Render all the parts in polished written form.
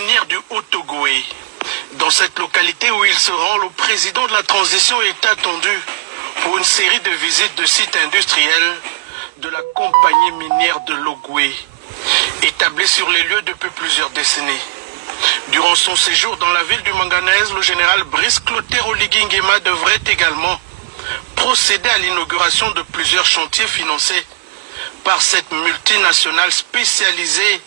minière du Haut-Ogooué. Dans cette localité où il se rend, le président de la transition est attendu pour une série de visites de sites industriels de la compagnie minière de l'Ogooué, établie sur les lieux depuis plusieurs décennies. Durant son séjour dans la ville du Manganèse, le général Brice Clotaire Oligui Nguema devrait également procéder à l'inauguration de plusieurs chantiers financés par cette multinationale spécialisée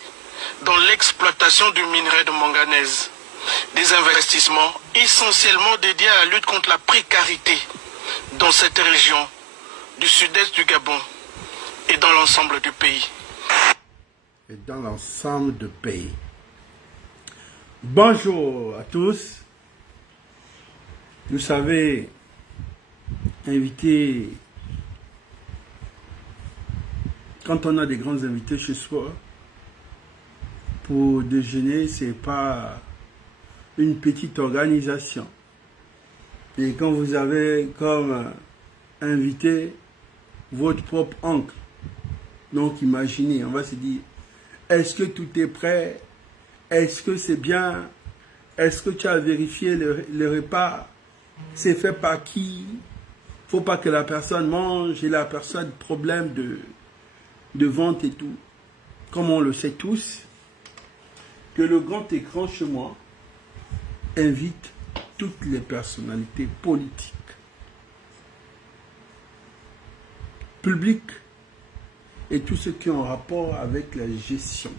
dans l'exploitation du minerai de manganèse. Des investissements essentiellement dédiés à la lutte contre la précarité dans cette région du sud-est du Gabon et dans l'ensemble du pays. Et dans l'ensemble du pays. Bonjour à tous. Vous savez, inviter, quand on a des grands invités chez soi, pour déjeuner, c'est pas une petite organisation. Et quand vous avez comme invité votre propre oncle, donc imaginez, on va se dire, est-ce que tout est prêt? Est-ce que c'est bien? Est-ce que tu as vérifié le repas? C'est fait par qui? Faut pas que la personne mange et la personne problème de vente et tout. Comme on le sait tous, que le grand écran chez moi invite toutes les personnalités politiques, publiques et tous ceux qui ont rapport avec la gestion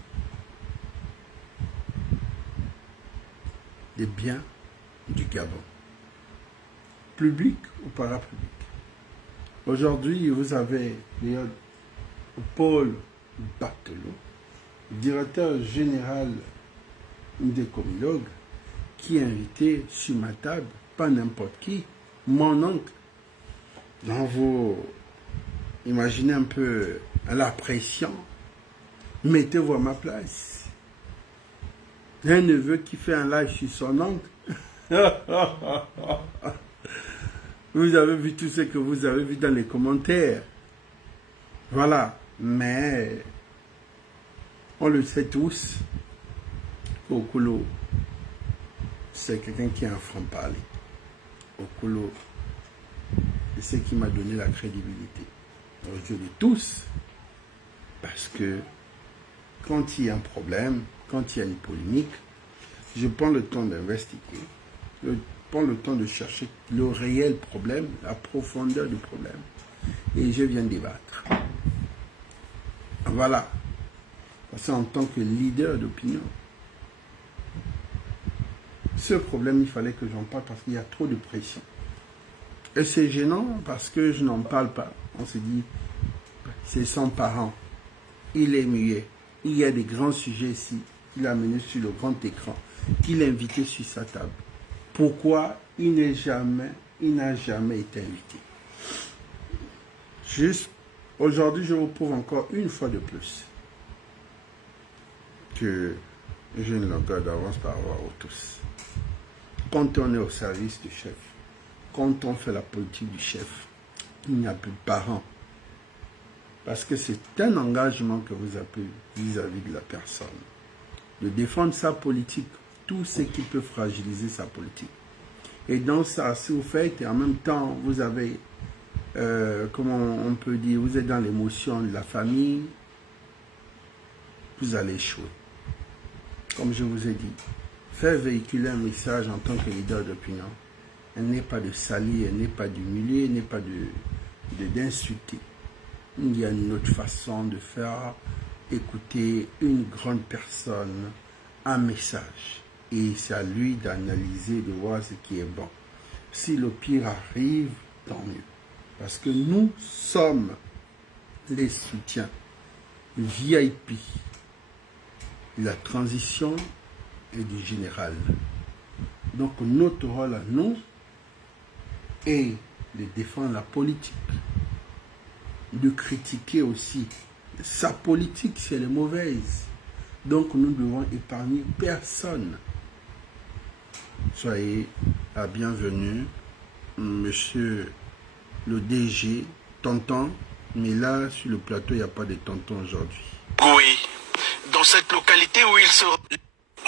des biens du Gabon, public ou parapublic. Aujourd'hui, vous avez Paul Barthelot, directeur général des communologues, qui est invité sur ma table, pas n'importe qui, mon oncle. Donc vous imaginez un peu la pression, mettez-vous à ma place. Un neveu qui fait un live sur son oncle. Vous avez vu tout ce que vous avez vu dans les commentaires. Voilà, mais on le sait tous, Okolo, c'est quelqu'un qui a un franc-parler. Okolo, c'est ce qui m'a donné la crédibilité aux yeux de tous. Parce que quand il y a un problème, quand il y a une polémique, je prends le temps d'investiguer, je prends le temps de chercher le réel problème, la profondeur du problème, et je viens débattre. Voilà. Parce qu'en tant que leader d'opinion, ce problème, il fallait que j'en parle parce qu'il y a trop de pression. Et c'est gênant parce que je n'en parle pas. On se dit, c'est son parent, il est muet, il y a des grands sujets ici, il a mené sur le grand écran, qu'il a invité sur sa table. Pourquoi il n'a jamais été invité? Juste, aujourd'hui, je vous prouve encore une fois de plus que j'ai une longueur d'avance par rapport à tous. Quand on est au service du chef, quand on fait la politique du chef, il n'y a plus de parents. Parce que c'est un engagement que vous avez vis-à-vis de la personne. De défendre sa politique, tout ce qui peut fragiliser sa politique. Et dans ça, si vous faites, et en même temps, vous avez, comment on peut dire, vous êtes dans l'émotion de la famille, vous allez échouer. Comme je vous ai dit, faire véhiculer un message en tant que leader d'opinion, elle n'est pas de salir, elle n'est pas d'humilier, elle n'est pas d'insulter. Il y a une autre façon de faire écouter une grande personne un message. Et c'est à lui d'analyser, de voir ce qui est bon. Si le pire arrive, tant mieux. Parce que nous sommes les soutiens VIP de la transition et du général. Donc notre rôle à nous est de défendre la politique, de critiquer aussi sa politique si elle est mauvaise. Donc nous devons épargner personne. Soyez la bienvenue, monsieur le DG, tonton, mais là sur le plateau il n'y a pas de tonton aujourd'hui. Oui, dans cette localité où il se...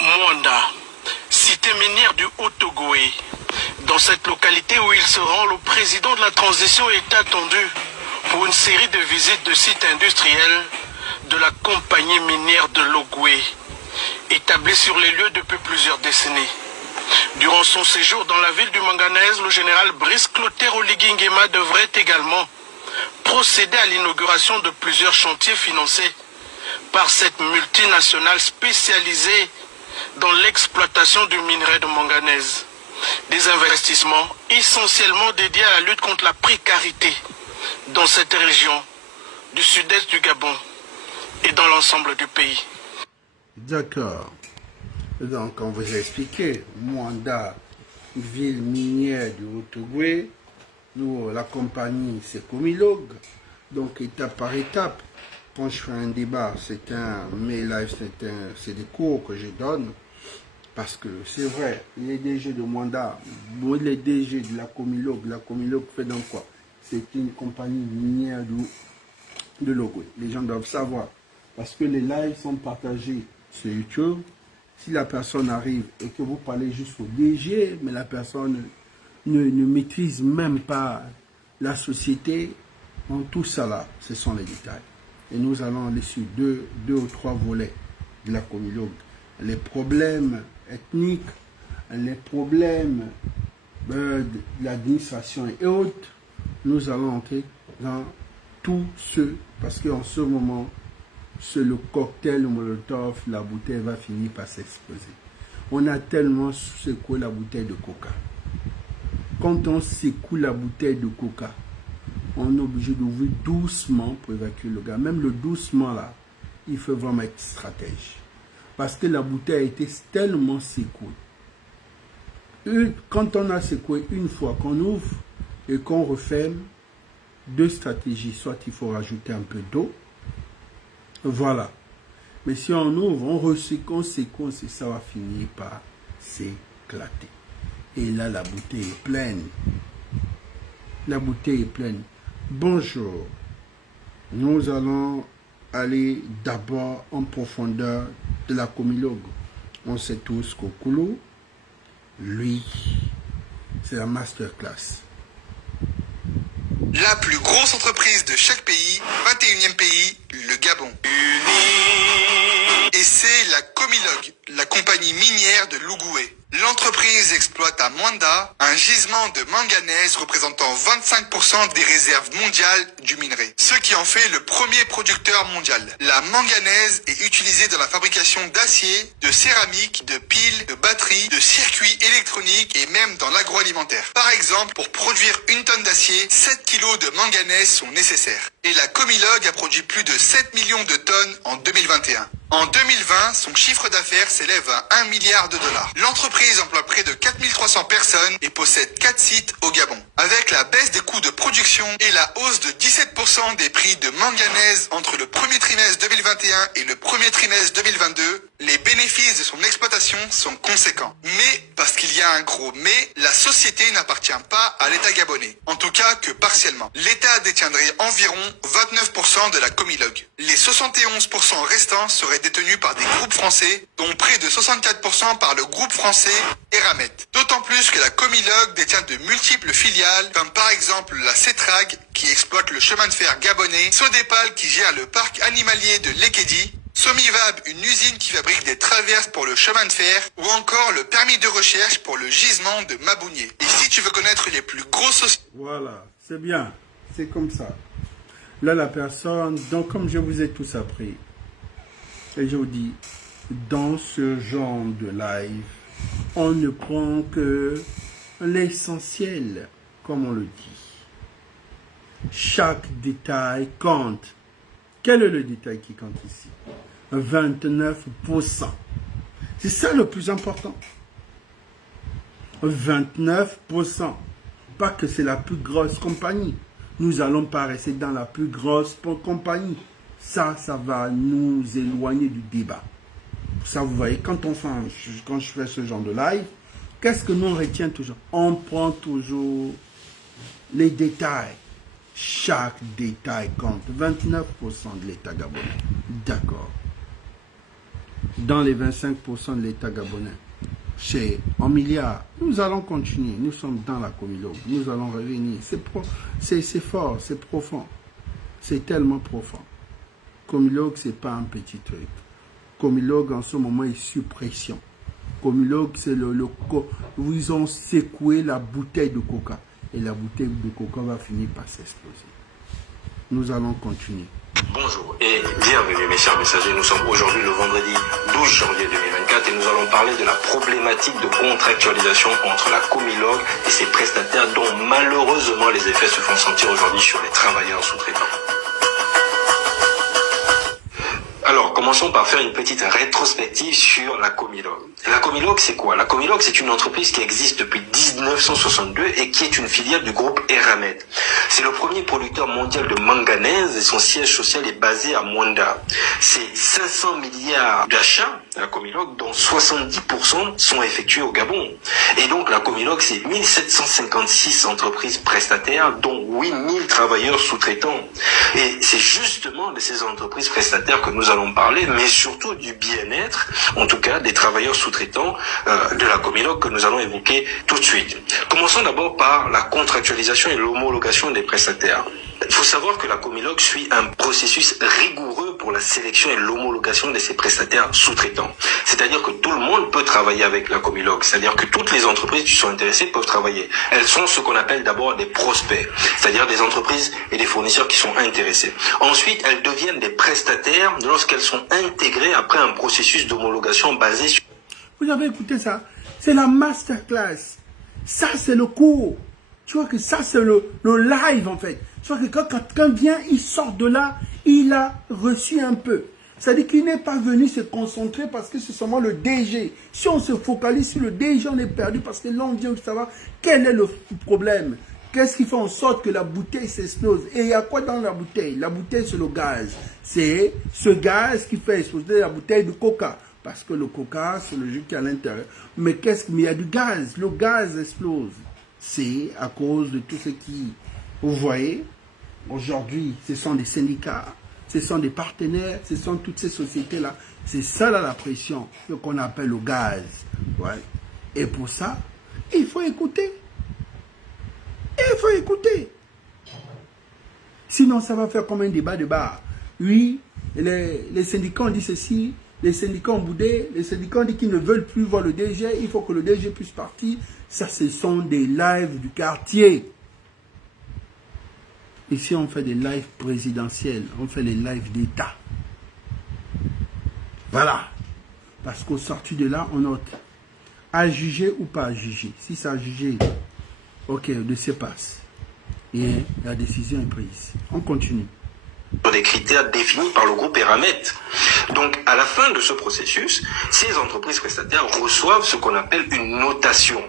Mwanda, cité minière du Haut-Togoé. Dans cette localité où il se rend, le président de la transition est attendu pour une série de visites de sites industriels de la compagnie minière de Logoué, établie sur les lieux depuis plusieurs décennies. Durant son séjour dans la ville du Manganèse, le général Brice Clotaire Oligui-Nguema devrait également procéder à l'inauguration de plusieurs chantiers financés par cette multinationale spécialisée dans l'exploitation du minerai de manganèse. Des investissements essentiellement dédiés à la lutte contre la précarité dans cette région du sud-est du Gabon et dans l'ensemble du pays. D'accord. Donc, on vous a expliqué, Mwanda, ville minière du Haut-Togoé, nous, la compagnie, c'est Comilog. Donc, étape par étape, quand je fais un débat, mes lives, c'est des cours que je donne. Parce que c'est vrai, les DG de Mwanda, les DG de la Comilog fait donc quoi? C'est une compagnie minière de Logoué. Les gens doivent savoir. Parce que les lives sont partagés sur YouTube. Si la personne arrive et que vous parlez juste au DG, mais la personne ne maîtrise même pas la société, en tout ça là, ce sont les détails. Et nous allons aller sur deux ou trois volets de la Comilog. Les problèmes ethniques, les problèmes de l'administration et autres, nous allons entrer dans tout ce, parce qu'en ce moment, c'est le cocktail Molotov, la bouteille va finir par s'exploser. On a tellement secoué la bouteille de coca. Quand on secoue la bouteille de coca, on est obligé d'ouvrir doucement pour évacuer le gars. Même le doucement là, il faut vraiment être stratège. Parce que la bouteille a été tellement secouée. Quand on a secoué une fois qu'on ouvre et qu'on referme, deux stratégies. Soit il faut rajouter un peu d'eau. Voilà. Mais si on ouvre, on resecoue, ça va finir par s'éclater. Et là, la bouteille est pleine. La bouteille est pleine. Bonjour. Nous allons aller d'abord en profondeur de la Comilog. On sait tous qu'au Koulou, lui, c'est la masterclass. La plus grosse entreprise de chaque pays, 21e pays, le Gabon. Et c'est la Comilog, la compagnie minière de Logoué. L'entreprise exploite à Mwanda un gisement de manganèse représentant 25% des réserves mondiales du minerai, ce qui en fait le premier producteur mondial. La manganèse est utilisée dans la fabrication d'acier, de céramique, de piles, de batteries, de circuits électroniques et même dans l'agroalimentaire. Par exemple, pour produire une tonne d'acier, 7 kilos de manganèse sont nécessaires. Et la Comilog a produit plus de 7 millions de tonnes en 2021. En 2020, son chiffre d'affaires s'élève à 1 milliard de dollars. L'entreprise emploie près de 4300 personnes et possède 4 sites au Gabon. Avec la baisse des coûts de production et la hausse de 17% des prix de manganèse entre le premier trimestre 2021 et le premier trimestre 2022, les bénéfices de son exploitation sont conséquents. Mais, parce qu'il y a un gros mais, la société n'appartient pas à l'État gabonais. En tout cas que partiellement. L'État détiendrait environ 29% de la Comilog. Les 71% restants seraient détenus par des groupes français, dont près de 64% par le groupe français Eramet. D'autant plus que la Comilog détient de multiples filiales, comme par exemple la CETRAG, qui exploite le chemin de fer gabonais, Sodepal, qui gère le parc animalier de Lekedi, Somivab, une usine qui fabrique des traverses pour le chemin de fer, ou encore le permis de recherche pour le gisement de Mabounier. Et si tu veux connaître les plus grosses sociétés... Voilà, c'est bien, c'est comme ça. Là, la personne, donc comme je vous ai tous appris, et je vous dis, dans ce genre de live, on ne prend que l'essentiel, comme on le dit. Chaque détail compte. Quel est le détail qui compte ici? 29%. C'est ça le plus important. 29%. Pas que c'est la plus grosse compagnie. Nous n'allons pas rester dans la plus grosse compagnie. Ça va nous éloigner du débat. Ça, vous voyez, quand je fais ce genre de live, qu'est-ce que nous on retient toujours? On prend toujours les détails. Chaque détail compte. 29% de l'État gabonais. D'accord. dans les 25% de l'État gabonais. C'est en milliards. Nous allons continuer. Nous sommes dans la Comilogue. Nous allons revenir. C'est fort, c'est profond. C'est tellement profond. Comilogue, ce n'est pas un petit truc. Comilogue, en ce moment, est sous pression. Comilogue, c'est où ils ont secoué la bouteille de coca. Et la bouteille de coca va finir par s'exploser. Nous allons continuer. Bonjour et bienvenue mes chers messagers, nous sommes aujourd'hui le vendredi 12 janvier 2024 et nous allons parler de la problématique de contractualisation entre la Comilogue et ses prestataires dont malheureusement les effets se font sentir aujourd'hui sur les travailleurs sous-traitants. Alors, commençons par faire une petite rétrospective sur la Comilogue. La Comilogue, c'est quoi? La Comilogue, c'est une entreprise qui existe depuis 1962 et qui est une filiale du groupe Eramet. C'est le premier producteur mondial de manganèse et son siège social est basé à Mwanda. C'est 500 milliards d'achats, la Comilogue, dont 70% sont effectués au Gabon. Et donc, la Comilogue, c'est 1756 entreprises prestataires, dont 8000 travailleurs sous-traitants. Et c'est justement de ces entreprises prestataires que nous allons parler, mais surtout du bien-être, en tout cas des travailleurs sous-traitants de la Comilogue que nous allons évoquer tout de suite. Commençons d'abord par la contractualisation et l'homologation des prestataires. Il faut savoir que la Comilogue suit un processus rigoureux pour la sélection et l'homologation de ses prestataires sous-traitants. C'est-à-dire que tout le monde peut travailler avec la Comilogue. C'est-à-dire que toutes les entreprises qui sont intéressées peuvent travailler. Elles sont ce qu'on appelle d'abord des prospects. C'est-à-dire des entreprises et des fournisseurs qui sont intéressés. Ensuite, elles deviennent des prestataires lorsqu'elles sont intégrées après un processus d'homologation basé sur... Vous avez écouté ça? C'est la masterclass. Ça, c'est le cours. Tu vois que ça, c'est le live, en fait. Tu vois que quand quelqu'un vient, il sort de là, il a reçu un peu. C'est-à-dire qu'il n'est pas venu se concentrer parce que c'est seulement le DG. Si on se focalise sur le DG, on est perdu parce que là, on dit savoir quel est le problème. Qu'est-ce qui fait en sorte que la bouteille s'explose? Et il y a quoi dans la bouteille? La bouteille, c'est le gaz. C'est ce gaz qui fait exploser la bouteille de coca. Parce que le coca, c'est le jus qui est à l'intérieur. Mais il y a du gaz. Le gaz explose. C'est à cause de tout ce qui... Vous voyez, aujourd'hui, ce sont des syndicats, ce sont des partenaires, ce sont toutes ces sociétés-là. C'est ça là, la pression, ce qu'on appelle le gaz. Ouais. Et pour ça, il faut écouter. Il faut écouter. Sinon, ça va faire comme un débat de bar. Oui, les syndicats ont dit ceci, les syndicats ont boudé, les syndicats ont dit qu'ils ne veulent plus voir le DG, il faut que le DG puisse partir. Ça, ce sont des lives du quartier. Ici, on fait des lives présidentiels, on fait les lives d'État. Voilà. Parce qu'au sorti de là, on note à juger ou pas à juger. Si ça a jugé, ok, de se passe. Et la décision est prise. On continue. Des critères définis par le groupe Eramet. Donc, à la fin de ce processus, ces entreprises prestataires reçoivent ce qu'on appelle une notation.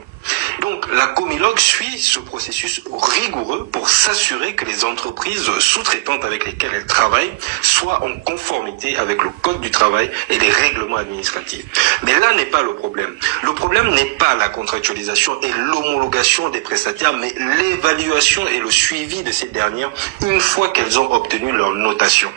Donc, la Comilogue suit ce processus rigoureux pour s'assurer que les entreprises sous-traitantes avec lesquelles elle travaille soient en conformité avec le Code du travail et les règlements administratifs. Mais là n'est pas le problème. Le problème n'est pas la contractualisation et l'homologation des prestataires, mais l'évaluation et le suivi de ces dernières une fois qu'elles ont obtenu leur notation.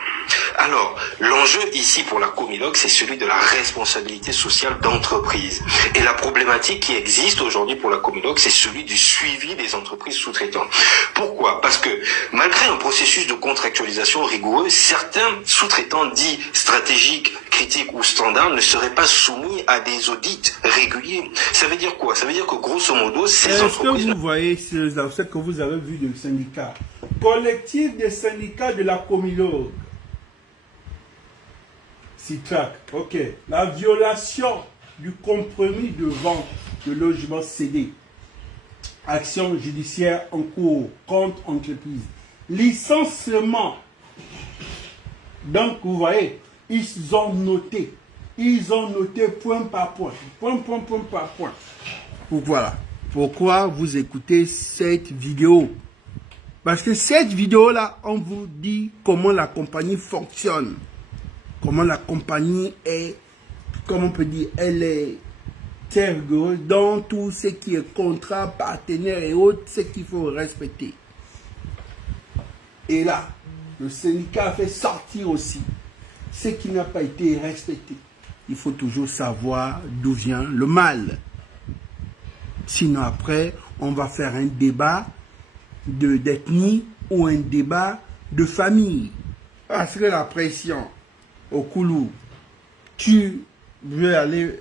Alors, l'enjeu ici pour la Comilogue, c'est celui de la responsabilité sociale d'entreprise. Et la problématique qui existe aujourd'hui pour la Comilogue, c'est celui du suivi des entreprises sous-traitantes. Pourquoi? Parce que malgré un processus de contractualisation rigoureux, certains sous-traitants dits stratégiques, critiques ou standards ne seraient pas soumis à des audits réguliers. Ça veut dire quoi? Ça veut dire que grosso modo, ces entreprises... Est-ce que vous voyez ce que vous avez vu du syndicat? Collectif des syndicats de la Comilogue. CITRAC, ok. La violation du compromis de vente de logement cédé. Action judiciaire en cours contre entreprise. Licenciement. Donc, vous voyez, ils ont noté. Ils ont noté point par point. Point par point. Voilà. Pourquoi vous écoutez cette vidéo? Parce que cette vidéo-là, on vous dit comment la compagnie fonctionne. Comment la compagnie est, comment on peut dire, elle est très rigoureuse dans tout ce qui est contrat, partenaire et autres, ce qu'il faut respecter. Et là, le syndicat a fait sortir aussi ce qui n'a pas été respecté. il faut toujours savoir d'où vient le mal. Sinon après, on va faire un débat d'ethnie ou un débat de famille. Parce que la pression au Koulou, tu veux aller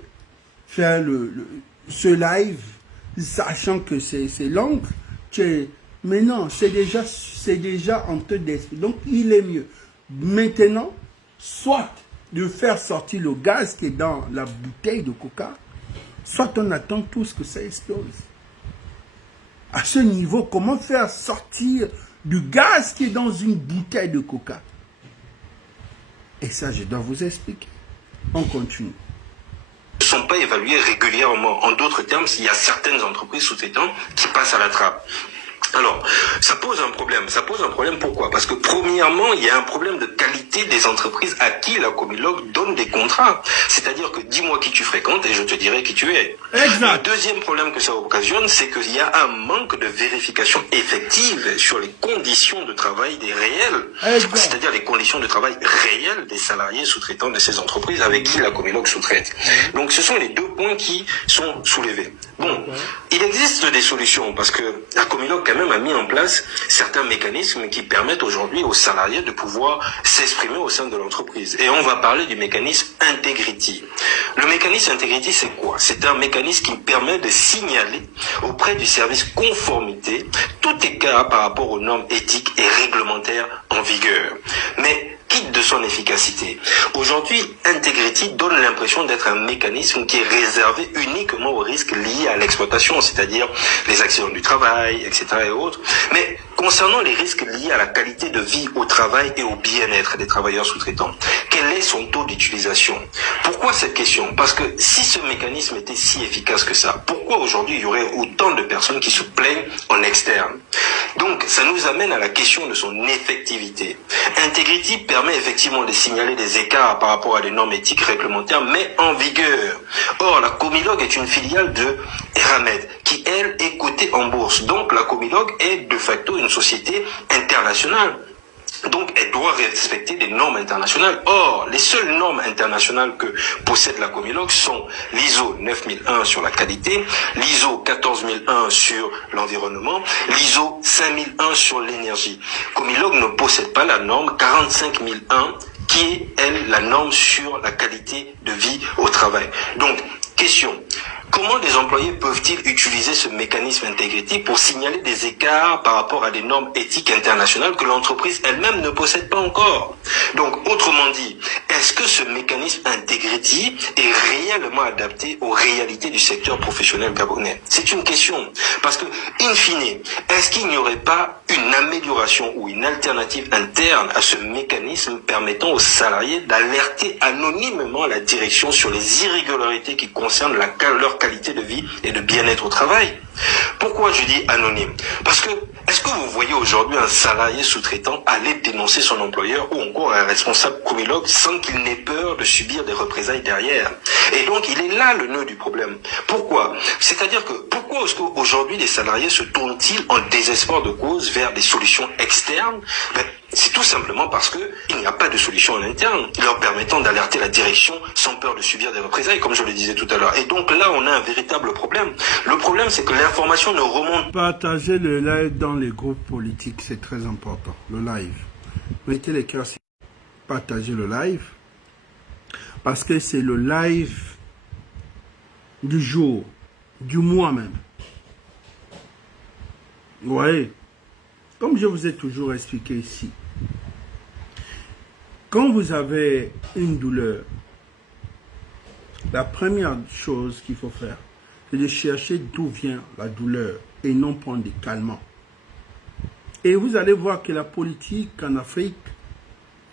faire ce live, sachant que c'est l'oncle, mais non, c'est déjà en te d'esprit. Donc il est mieux maintenant, soit de faire sortir le gaz qui est dans la bouteille de coca, soit on attend tous que ça explose. À ce niveau, comment faire sortir du gaz qui est dans une bouteille de coca? Et ça, je dois vous expliquer. On continue. Ne sont pas évalués régulièrement. En d'autres termes, il y a certaines entreprises sous-traitantes qui passent à la trappe. Alors, ça pose un problème. Ça pose un problème pourquoi? Parce que premièrement, il y a un problème de qualité des entreprises à qui la Comilogue donne des contrats. C'est-à-dire que dis-moi qui tu fréquentes et je te dirai qui tu es. Exact. Le deuxième problème que ça occasionne, c'est qu'il y a un manque de vérification effective sur les conditions de travail des réels. Exact. C'est-à-dire les conditions de travail réelles des salariés sous-traitants de ces entreprises avec qui la Comilogue sous-traite. Donc ce sont les deux points qui sont soulevés. Bon, il existe des solutions parce que la Comilogue quand même a mis en place certains mécanismes qui permettent aujourd'hui aux salariés de pouvoir s'exprimer au sein de l'entreprise. Et on va parler du mécanisme Integrity. Le mécanisme Integrity, c'est quoi? C'est un mécanisme qui permet de signaler auprès du service conformité tout écart par rapport aux normes éthiques et réglementaires en vigueur. Mais quitte de son efficacité. Aujourd'hui, Integrity donne l'impression d'être un mécanisme qui est réservé uniquement aux risques liés à l'exploitation, c'est-à-dire les accidents du travail, etc. et autres. Mais concernant les risques liés à la qualité de vie au travail et au bien-être des travailleurs sous-traitants, quel est son taux d'utilisation? Pourquoi cette question? Parce que si ce mécanisme était si efficace que ça, pourquoi aujourd'hui il y aurait autant de personnes qui se plaignent en externe? Donc, ça nous amène à la question de son effectivité. Integrity permet effectivement de signaler des écarts par rapport à des normes éthiques réglementaires, mais en vigueur. Or, la Comilogue est une filiale de Eramet, qui, elle, est cotée en bourse. Donc, la Comilogue est de facto une société internationale. Donc, elle doit respecter des normes internationales. Or, les seules normes internationales que possède la Comilogue sont l'ISO 9001 sur la qualité, l'ISO 14001 sur l'environnement, l'ISO 5001 sur l'énergie. Comilogue ne possède pas la norme 45001 qui est, elle, la norme sur la qualité de vie au travail. Donc, question. Comment des employés peuvent-ils utiliser ce mécanisme Integrity pour signaler des écarts par rapport à des normes éthiques internationales que l'entreprise elle-même ne possède pas encore? Donc, autrement dit, est-ce que ce mécanisme Integrity est réellement adapté aux réalités du secteur professionnel gabonais? C'est une question. Parce que, in fine, est-ce qu'il n'y aurait pas une amélioration ou une alternative interne à ce mécanisme permettant aux salariés d'alerter anonymement la direction sur les irrégularités qui concernent leur qualité de vie et de bien-être au travail? Pourquoi je dis anonyme? Parce que, est-ce que vous voyez aujourd'hui un salarié sous-traitant aller dénoncer son employeur ou encore un responsable Comilogue sans qu'il n'ait peur de subir des représailles derrière? Et donc, il est là le nœud du problème. Pourquoi? C'est-à-dire que, pourquoi est-ce qu'aujourd'hui les salariés se tournent-ils en désespoir de cause vers des solutions externes? C'est tout simplement parce que il n'y a pas de solution en interne leur permettant d'alerter la direction sans peur de subir des représailles, comme je le disais tout à l'heure. Et donc là, on a un véritable problème. Le problème, c'est que l'information ne remonte pas. Partagez le live dans les groupes politiques, c'est très important. Le live. Mettez les cœurs, partagez le live. Parce que c'est le live du jour, du mois même. Vous voyez, comme je vous ai toujours expliqué ici, quand vous avez une douleur, la première chose qu'il faut faire, c'est de chercher d'où vient la douleur et non prendre des calmants. Et vous allez voir que la politique en Afrique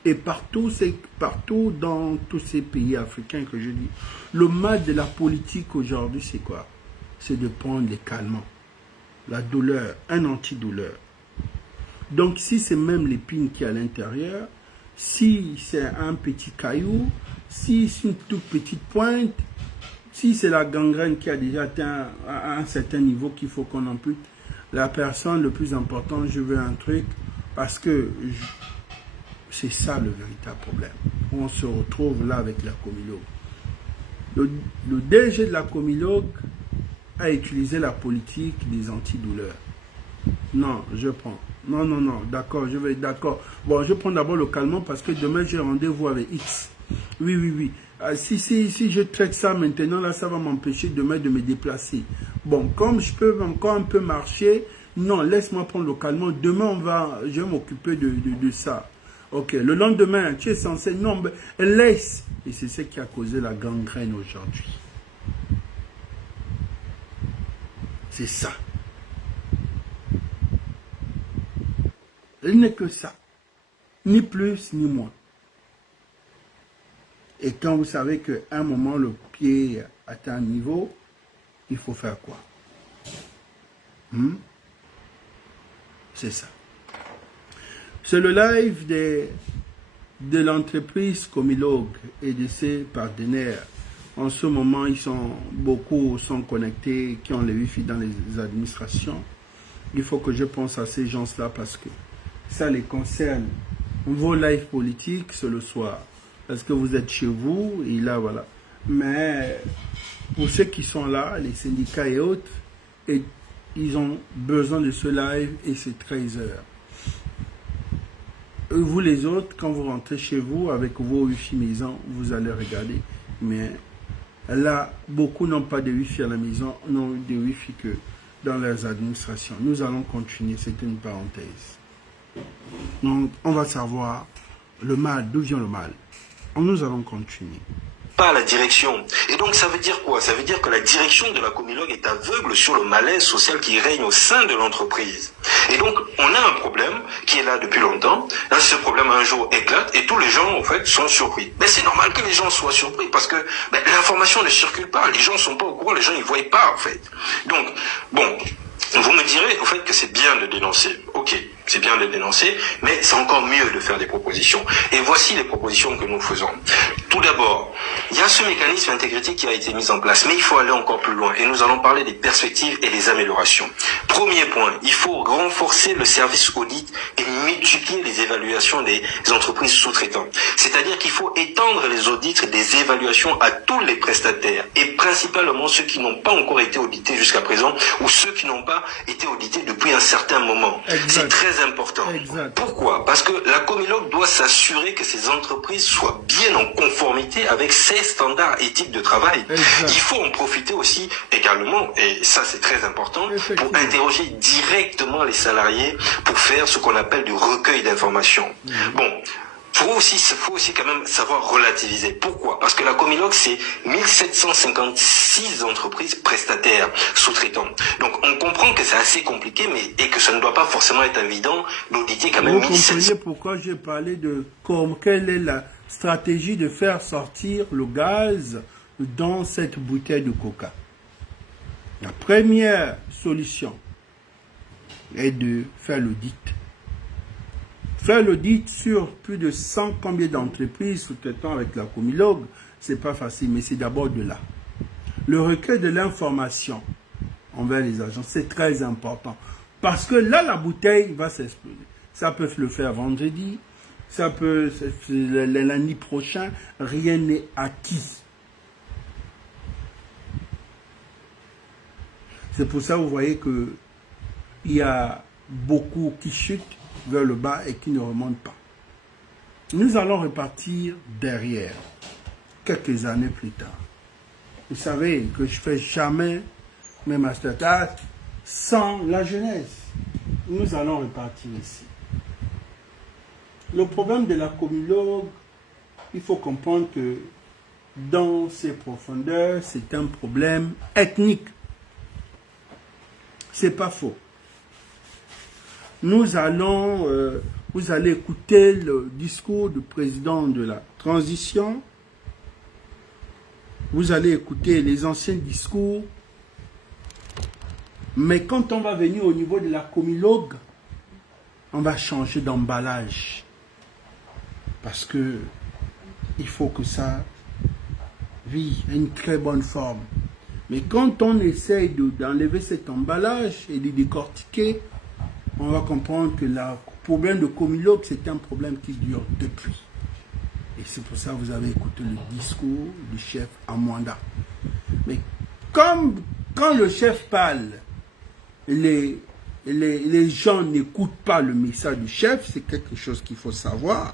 et partout, c'est partout dans tous ces pays africains que je dis, le mal de la politique aujourd'hui, c'est quoi? C'est de prendre les calmants. La douleur, un antidouleur. Donc, si c'est même l'épine qui est à l'intérieur, si c'est un petit caillou, si c'est une toute petite pointe, si c'est la gangrène qui a déjà atteint un certain niveau qu'il faut qu'on ampute, la personne, le plus important, je veux un truc, parce que c'est ça le véritable problème. On se retrouve là avec la Comilogue. le DG de la Comilogue a utilisé la politique des antidouleurs. Non, je prends. Non, non, non, d'accord, je vais, d'accord. Bon, je prends d'abord localement parce que demain j'ai rendez-vous avec X. Oui, oui, oui. Si je traite ça maintenant, là, ça va m'empêcher demain de me déplacer. Bon, comme je peux encore un peu marcher, non, laisse-moi prendre localement. Demain, je vais m'occuper de ça. Ok, le lendemain, tu es censé, non, mais laisse. Et c'est ce qui a causé la gangrène aujourd'hui. C'est ça. Il n'est que ça. Ni plus, ni moins. Et quand vous savez qu'à un moment, le pied atteint un niveau, il faut faire quoi? C'est ça. C'est le live de l'entreprise Comilogue et de ses partenaires. En ce moment, beaucoup sont connectés, qui ont les Wi-Fi dans les administrations. Il faut que je pense à ces gens-là parce que ça les concerne. Vos lives politiques, c'est le soir. Parce que vous êtes chez vous, et là, voilà. Mais pour ceux qui sont là, les syndicats et autres, ils ont besoin de ce live et c'est 13 heures. Vous les autres, quand vous rentrez chez vous avec vos Wi-Fi maison, vous allez regarder. Mais là, beaucoup n'ont pas de Wi-Fi à la maison, n'ont de Wi-Fi que dans leurs administrations. Nous allons continuer, c'est une parenthèse. Donc, on va savoir le mal, d'où vient le mal. Nous allons continuer. Pas la direction. Et donc ça veut dire quoi? Ça veut dire que la direction de la Comilogue est aveugle sur le malaise social qui règne au sein de l'entreprise. Et donc on a un problème qui est là depuis longtemps. Là, ce problème un jour éclate et tous les gens en fait sont surpris. Mais c'est normal que les gens soient surpris parce que l'information ne circule pas. Les gens sont pas au courant, les gens ils voient pas en fait. Donc bon, vous me direz au fait que c'est bien de dénoncer. Ok, c'est bien de dénoncer, mais c'est encore mieux de faire des propositions. Et voici les propositions que nous faisons. Tout d'abord, il y a ce mécanisme intégrité qui a été mis en place, mais il faut aller encore plus loin. Et nous allons parler des perspectives et des améliorations. Premier point, il faut renforcer le service audit et multiplier les évaluations des entreprises sous-traitantes. C'est-à-dire qu'il faut étendre les audits et les évaluations à tous les prestataires, et principalement ceux qui n'ont pas encore été audités jusqu'à présent, ou ceux qui n'ont pas été audités depuis un certain moment. C'est très important. Exact. Pourquoi? Parce que la Comilogue doit s'assurer que ces entreprises soient bien en conformité avec ces standards éthiques de travail. Exact. Il faut en profiter aussi également, et ça c'est très important, pour interroger directement les salariés pour faire ce qu'on appelle du recueil d'informations. Bon. Faut aussi quand même savoir relativiser. Pourquoi? Parce que la Comilogue, c'est 1756 entreprises prestataires sous-traitantes. Donc, on comprend que c'est assez compliqué, et que ça ne doit pas forcément être évident d'auditer quand même 1700. Vous comprenez pourquoi j'ai parlé de quelle est la stratégie de faire sortir le gaz dans cette bouteille de coca. La première solution est de faire l'audit. Faire l'audit sur plus de 100 combien d'entreprises sous-traitant avec la Comilogue, c'est pas facile, mais c'est d'abord de là. Le recueil de l'information envers les agents, c'est très important. Parce que là, la bouteille va s'exploser. Ça peut le faire vendredi, ça peut le lundi prochain, rien n'est acquis. C'est pour ça que vous voyez qu'il y a beaucoup qui chutent vers le bas et qui ne remontent pas. Nous allons repartir derrière, quelques années plus tard. Vous savez que je ne fais jamais mes masterclass sans la jeunesse. Nous allons repartir ici. Le problème de la Comilogue, il faut comprendre que dans ses profondeurs, c'est un problème ethnique. C'est pas faux. Vous allez écouter le discours du président de la transition. Vous allez écouter les anciens discours. Mais quand on va venir au niveau de la Comilogue, on va changer d'emballage. Parce que il faut que ça vive une très bonne forme. Mais quand on essaye d'enlever cet emballage et de décortiquer, on va comprendre que le problème de Comilogue, c'est un problème qui dure depuis. Et c'est pour ça que vous avez écouté le discours du chef à Mwanda. Mais comme quand le chef parle, les gens n'écoutent pas le message du chef, c'est quelque chose qu'il faut savoir.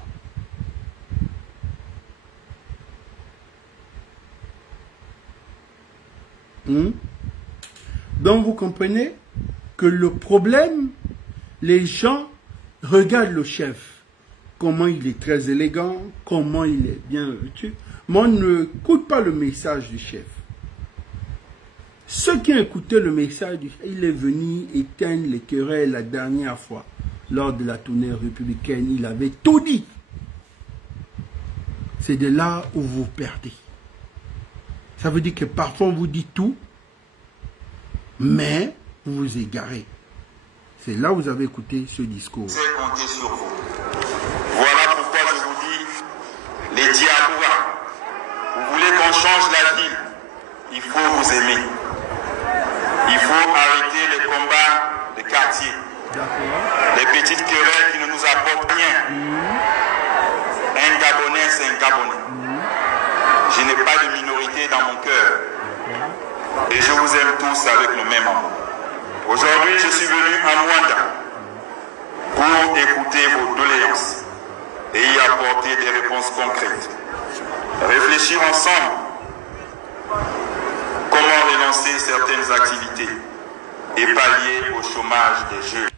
Donc vous comprenez que le problème, les gens regardent le chef, comment il est très élégant, comment il est bien vêtu, mais on n'écoute pas le message du chef. Ceux qui ont écouté le message du chef, il est venu éteindre les querelles la dernière fois, lors de la tournée républicaine, il avait tout dit. C'est de là où vous perdez. Ça veut dire que parfois on vous dit tout, mais vous vous égarez. C'est là où vous avez écouté ce discours. C'est compter sur vous. Voilà pourquoi je vous dis, les Diaboura, vous voulez qu'on change la ville, il faut vous aimer. Il faut arrêter les combats de quartier. Les petites querelles qui ne nous apportent rien. Un Gabonais, c'est un Gabonais. Je n'ai pas de minorité dans mon cœur. Et je vous aime tous avec le même amour. Aujourd'hui, je suis venu à Mwanda pour écouter vos doléances et y apporter des réponses concrètes. Réfléchir ensemble comment relancer certaines activités et pallier au chômage des jeunes.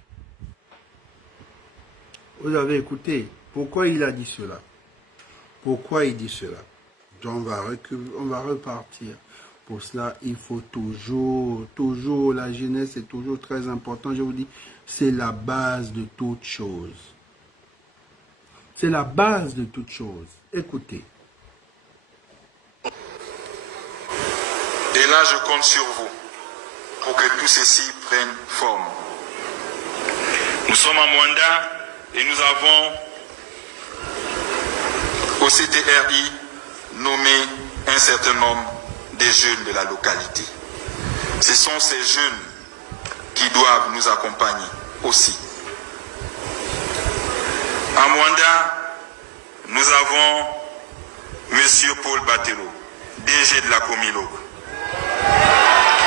Vous avez écouté. Pourquoi il a dit cela? Pourquoi il dit cela? Donc on va repartir. Pour cela, il faut toujours, la jeunesse est toujours très important. Je vous dis, c'est la base de toute chose. C'est la base de toute chose. Écoutez. Et là, je compte sur vous pour que tout ceci prenne forme. Nous sommes à Mwanda et nous avons au CTRI nommé un certain nombre des jeunes de la localité. Ce sont ces jeunes qui doivent nous accompagner aussi. À Mwanda, nous avons M. Paul Batello, DG de la Comilog.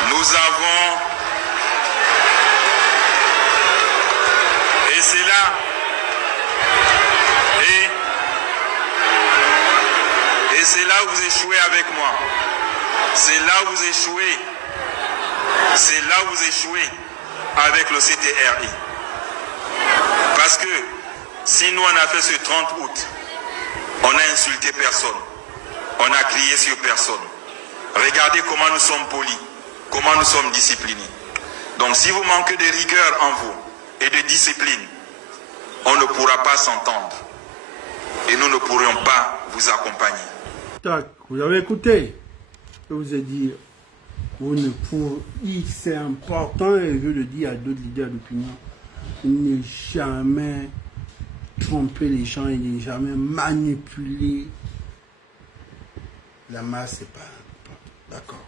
Nous avons, et c'est là, et c'est là où vous échouez avec moi. C'est là où vous échouez. C'est là où vous échouez avec le CTRI. Parce que si nous on a fait ce 30 août, on n'a insulté personne. On a crié sur personne. Regardez comment nous sommes polis, comment nous sommes disciplinés. Donc si vous manquez de rigueur en vous et de discipline, on ne pourra pas s'entendre. Et nous ne pourrions pas vous accompagner. Tac, vous avez écouté. Je vous ai dit, c'est important, et je le dis à d'autres leaders d'opinion, ne jamais tromper les gens et ne jamais manipuler la masse, c'est pas important. D'accord.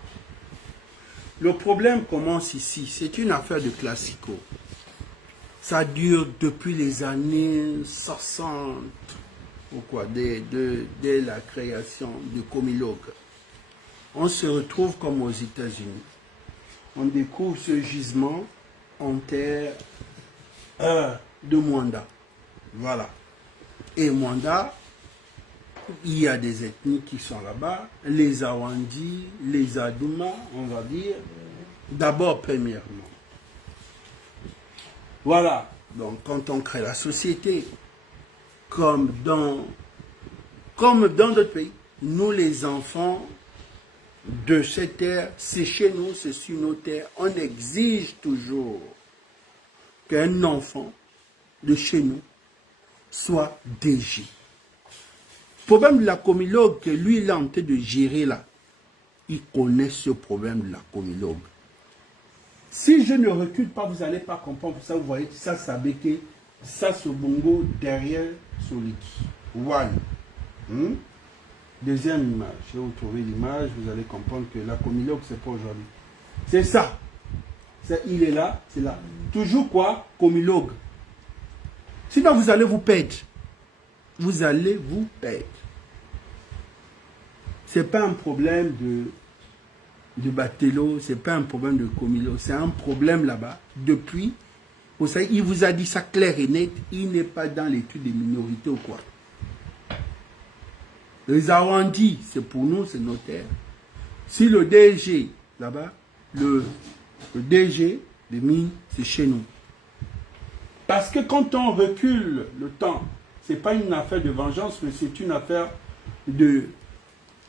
Le problème commence ici. C'est une affaire de classico. Ça dure depuis les années 60, ou quoi, dès la création de Comilog. On se retrouve comme aux États-Unis. On découvre ce gisement en terre de Mwanda. Voilà. Et Mwanda, il y a des ethnies qui sont là-bas. Les Awandi, les Adouma, on va dire. D'abord, premièrement. Voilà. Donc, quand on crée la société, comme dans d'autres pays, nous les enfants de cette terre, c'est chez nous, c'est sur nos terres. On exige toujours qu'un enfant de chez nous soit DG. Le problème de la Comilog, que lui, il est en train de gérer là, il connaît ce problème de la Comilog. Si je ne recule pas, vous n'allez pas comprendre. Ça, vous voyez, ça, ça béqué, ça, ce bongo derrière Soliki. Voilà. Deuxième image. Si vous trouvez l'image, vous allez comprendre que la Comilog, c'est pas aujourd'hui. C'est ça. Il est là, c'est là. Toujours quoi? Comilog. Sinon, vous allez vous perdre. Vous allez vous perdre. c'est pas un problème de Batello, c'est pas un problème de Comilo, c'est un problème là-bas. Depuis, vous savez, il vous a dit ça clair et net, il n'est pas dans l'étude des minorités ou quoi. Les Awandi, c'est pour nous, c'est nos terres. Si le DG, là-bas, le DG des mines, c'est chez nous. Parce que quand on recule le temps, ce n'est pas une affaire de vengeance, mais c'est une affaire de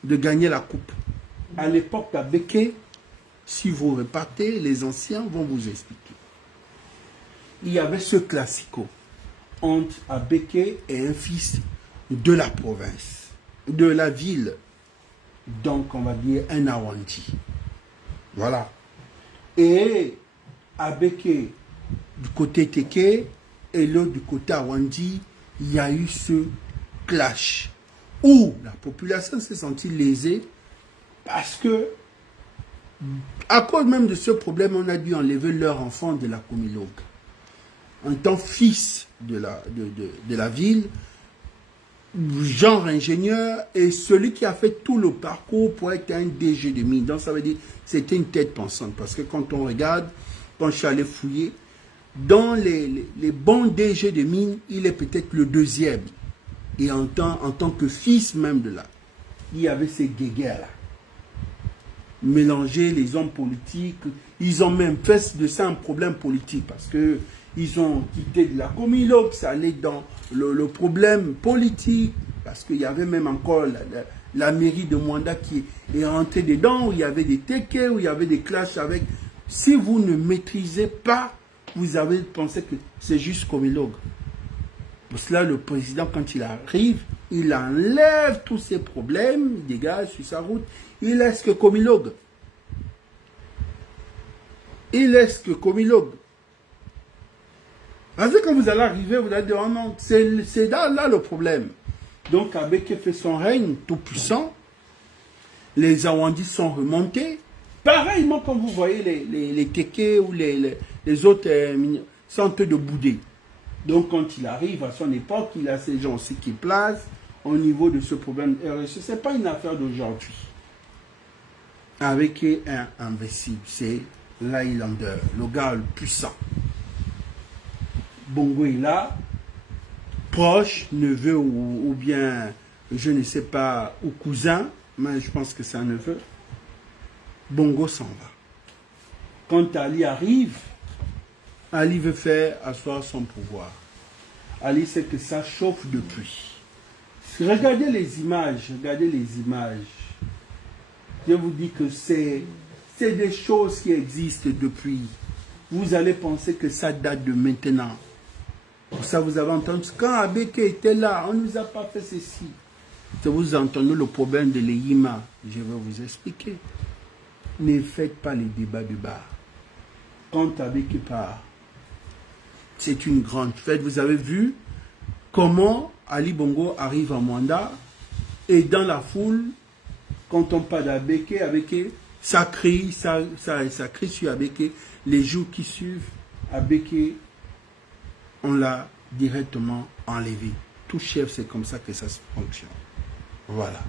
gagner la coupe. À l'époque d'Abeke, si vous repartez, les anciens vont vous expliquer. Il y avait ce classico entre Abeke et un fils de la province, de la ville. Donc, on va dire un Awandi. Voilà. Et Abeke, du côté Teke, et l'autre du côté Awandi, il y a eu ce clash où la population s'est sentie lésée parce que, à cause même de ce problème, on a dû enlever leur enfant de la Comilogue. En tant que fils de la ville, genre ingénieur, et celui qui a fait tout le parcours pour être un DG de mine. Donc ça veut dire c'était une tête pensante. Parce que quand on regarde, quand je suis allé fouiller, dans les bons DG de mine, il est peut-être le deuxième. Et en tant que fils même de là, il y avait ces guéguerres-là. Mélanger les hommes politiques, ils ont même fait de ça un problème politique parce que ils ont quitté de la Comilogue, ça allait dans le problème politique, parce qu'il y avait même encore la mairie de Mwanda qui est rentrée dedans, où il y avait des Teke, où il y avait des clashs avec... Si vous ne maîtrisez pas, vous avez pensé que c'est juste Comilogue. Pour cela, le président, quand il arrive, il enlève tous ces problèmes, il dégage sur sa route, il laisse que Comilogue. Il laisse que Comilogue. Parce que quand vous allez arriver, vous allez dire, oh non, c'est là le problème. Donc, Abeke fait son règne tout puissant. Les Awandis sont remontés. Pareillement, comme vous voyez, les Teke ou les autres sont un peu de bouder. Donc, quand il arrive à son époque, il a ces gens aussi qui placent au niveau de ce problème RSE. Ce n'est pas une affaire d'aujourd'hui. Avec un invincible, c'est l'Highlander, le gars le puissant. Bongo est là, proche, neveu ou bien, je ne sais pas, ou cousin, mais je pense que c'est un neveu. Bongo s'en va. Quand Ali arrive, Ali veut faire asseoir son pouvoir. Ali sait que ça chauffe depuis. Regardez les images, Je vous dis que c'est des choses qui existent depuis. Vous allez penser que ça date de maintenant. Pour ça, vous avez entendu, quand Abeke était là, on ne nous a pas fait ceci. Vous entendez le problème de l'Eyima. Je vais vous expliquer. Ne faites pas les débats de bar. Quand Abeke part, c'est une grande fête. Vous avez vu comment Ali Bongo arrive à Mwanda et dans la foule, quand on parle d'Abeke, ça crie sur Abeke. Les jours qui suivent, Abeke, on l'a directement enlevé. Tout chef, c'est comme ça que ça fonctionne. Voilà.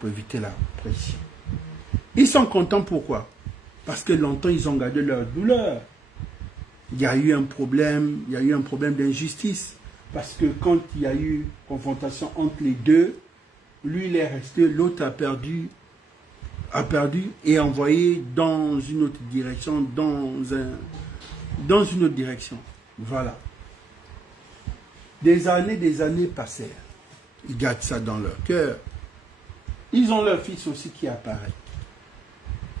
Pour éviter la pression. Ils sont contents, pourquoi? Parce que longtemps, ils ont gardé leur douleur. Il y a eu un problème, d'injustice. Parce que quand il y a eu confrontation entre les deux, lui, il est resté, l'autre a perdu et envoyé dans une autre direction, dans une autre direction. Voilà. Des années passèrent. Ils gardent ça dans leur cœur. Ils ont leur fils aussi qui apparaît.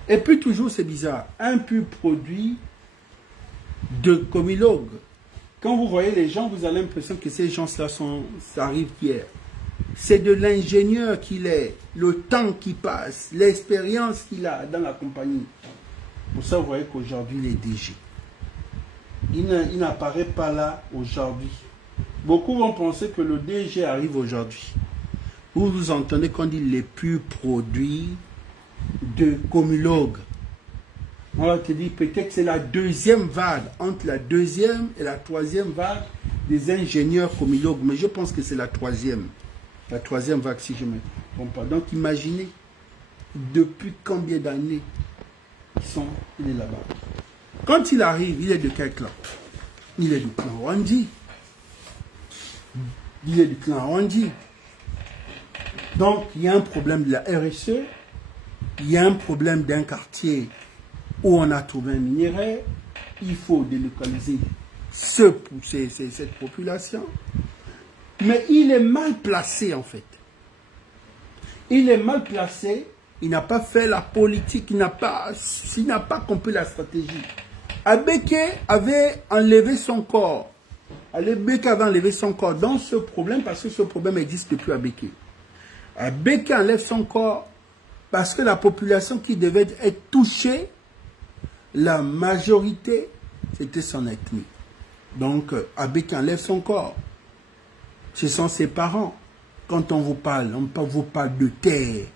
Et puis toujours, c'est bizarre, un pur produit de Comilogue. Quand vous voyez les gens, vous avez l'impression que ces gens-là ça arrive hier. C'est de l'ingénieur qu'il est, le temps qui passe, l'expérience qu'il a dans la compagnie. Pour ça, vous voyez qu'aujourd'hui, il est DG. Il n'apparaît pas là aujourd'hui. Beaucoup vont penser que le DG arrive aujourd'hui. Vous entendez qu'on dit les purs produits de Comilogue. On va te dire peut-être que c'est la deuxième vague, entre la deuxième et la troisième vague des ingénieurs Comilogue. Mais je pense que c'est la troisième vague si je ne me trompe pas. Donc imaginez, depuis combien d'années il est là-bas. Quand il arrive, il est de quel clan? Il est du clan Rwandi. Il est du clan Rwandi. Donc, il y a un problème de la RSE, il y a un problème d'un quartier où on a trouvé un minerai, il faut délocaliser cette population. Mais il est mal placé, en fait. Il est mal placé, il n'a pas fait la politique, il n'a pas compris la stratégie. Abeke avait enlevé son corps. Abeke avait enlevé son corps dans ce problème parce que ce problème existe depuis Abeke. Abeke enlève son corps parce que la population qui devait être touchée, la majorité, c'était son ethnie. Donc, Abeke enlève son corps. Ce sont ses parents. Quand on vous parle de terre.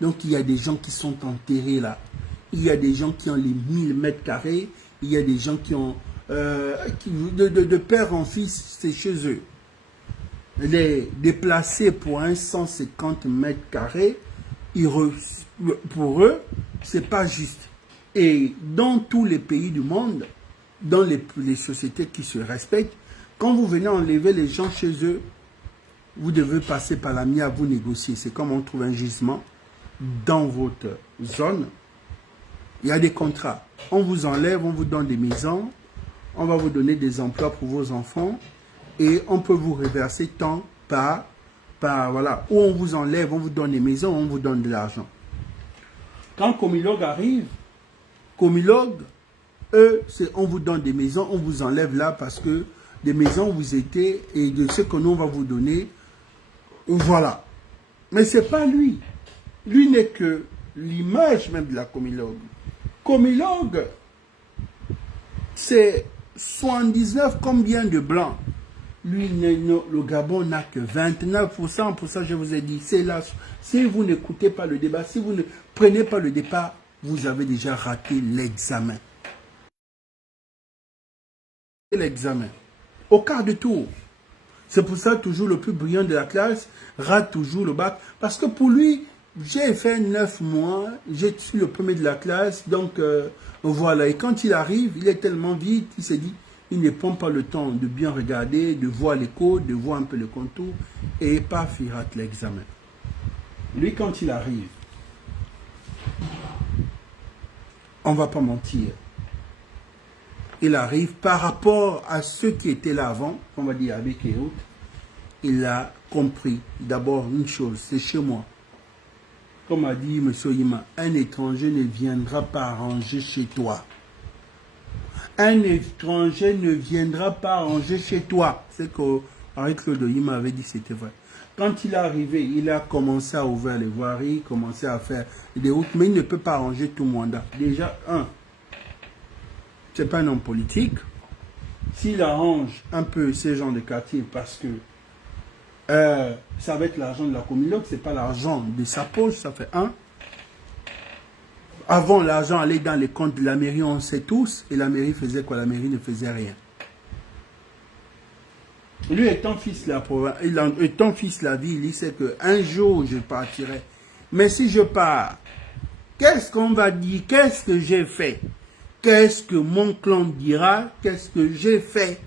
Donc, il y a des gens qui sont enterrés là. Il y a des gens qui ont les 1000 mètres carrés. Il y a des gens qui ont... de père en fils, c'est chez eux. Les déplacés pour 150 mètres carrés, pour eux, c'est pas juste. Et dans tous les pays du monde, dans les sociétés qui se respectent, quand vous venez enlever les gens chez eux, vous devez passer par la MIA, vous négocier. C'est comme on trouve un gisement dans votre zone. Il y a des contrats. On vous enlève, on vous donne des maisons, on va vous donner des emplois pour vos enfants et on peut vous reverser tant par voilà. Ou on vous enlève, on vous donne des maisons, on vous donne de l'argent. Quand Comilog arrive, Comilog, eux, on vous donne des maisons, on vous enlève là parce que des maisons vous étiez et de ce que nous on va vous donner, voilà. Mais ce n'est pas lui. Lui n'est que l'image même de la Comilog. Comilog, c'est 79 combien de blancs. Lui, le Gabon n'a que 29%. Pour ça, je vous ai dit, c'est là. Si vous n'écoutez pas le débat, si vous ne prenez pas le départ, vous avez déjà raté l'examen. L'examen. Au quart de tour. C'est pour ça, toujours le plus brillant de la classe rate toujours le bac. Parce que pour lui, j'ai fait 9 mois, je suis le premier de la classe, donc voilà. Et quand il arrive, il est tellement vite, il s'est dit, il ne prend pas le temps de bien regarder, de voir les codes, de voir un peu le contour, et paf, il rate l'examen. Lui, quand il arrive, on ne va pas mentir, il arrive par rapport à ceux qui étaient là avant, on va dire avec et autres, il a compris d'abord une chose, c'est chez moi. Comme a dit M. Yima, un étranger ne viendra pas ranger chez toi. Un étranger ne viendra pas ranger chez toi. C'est que Henri-Claude Yima avait dit, c'était vrai. Quand il est arrivé, il a commencé à ouvrir les voiries, commencé à faire des routes, mais il ne peut pas ranger tout le monde. Déjà, c'est pas un homme politique. S'il arrange un peu ces gens de quartier parce que ça va être l'argent de la Comilog, c'est pas l'argent de sa poche, ça fait un. Avant, l'argent allait dans les comptes de la mairie, on sait tous, et la mairie faisait quoi? La mairie ne faisait rien. Lui étant fils de la province, étant fils de la ville, il sait qu'un jour je partirai. Mais si je pars, qu'est-ce qu'on va dire? Qu'est-ce que j'ai fait? Qu'est-ce que mon clan dira? Qu'est-ce que j'ai fait?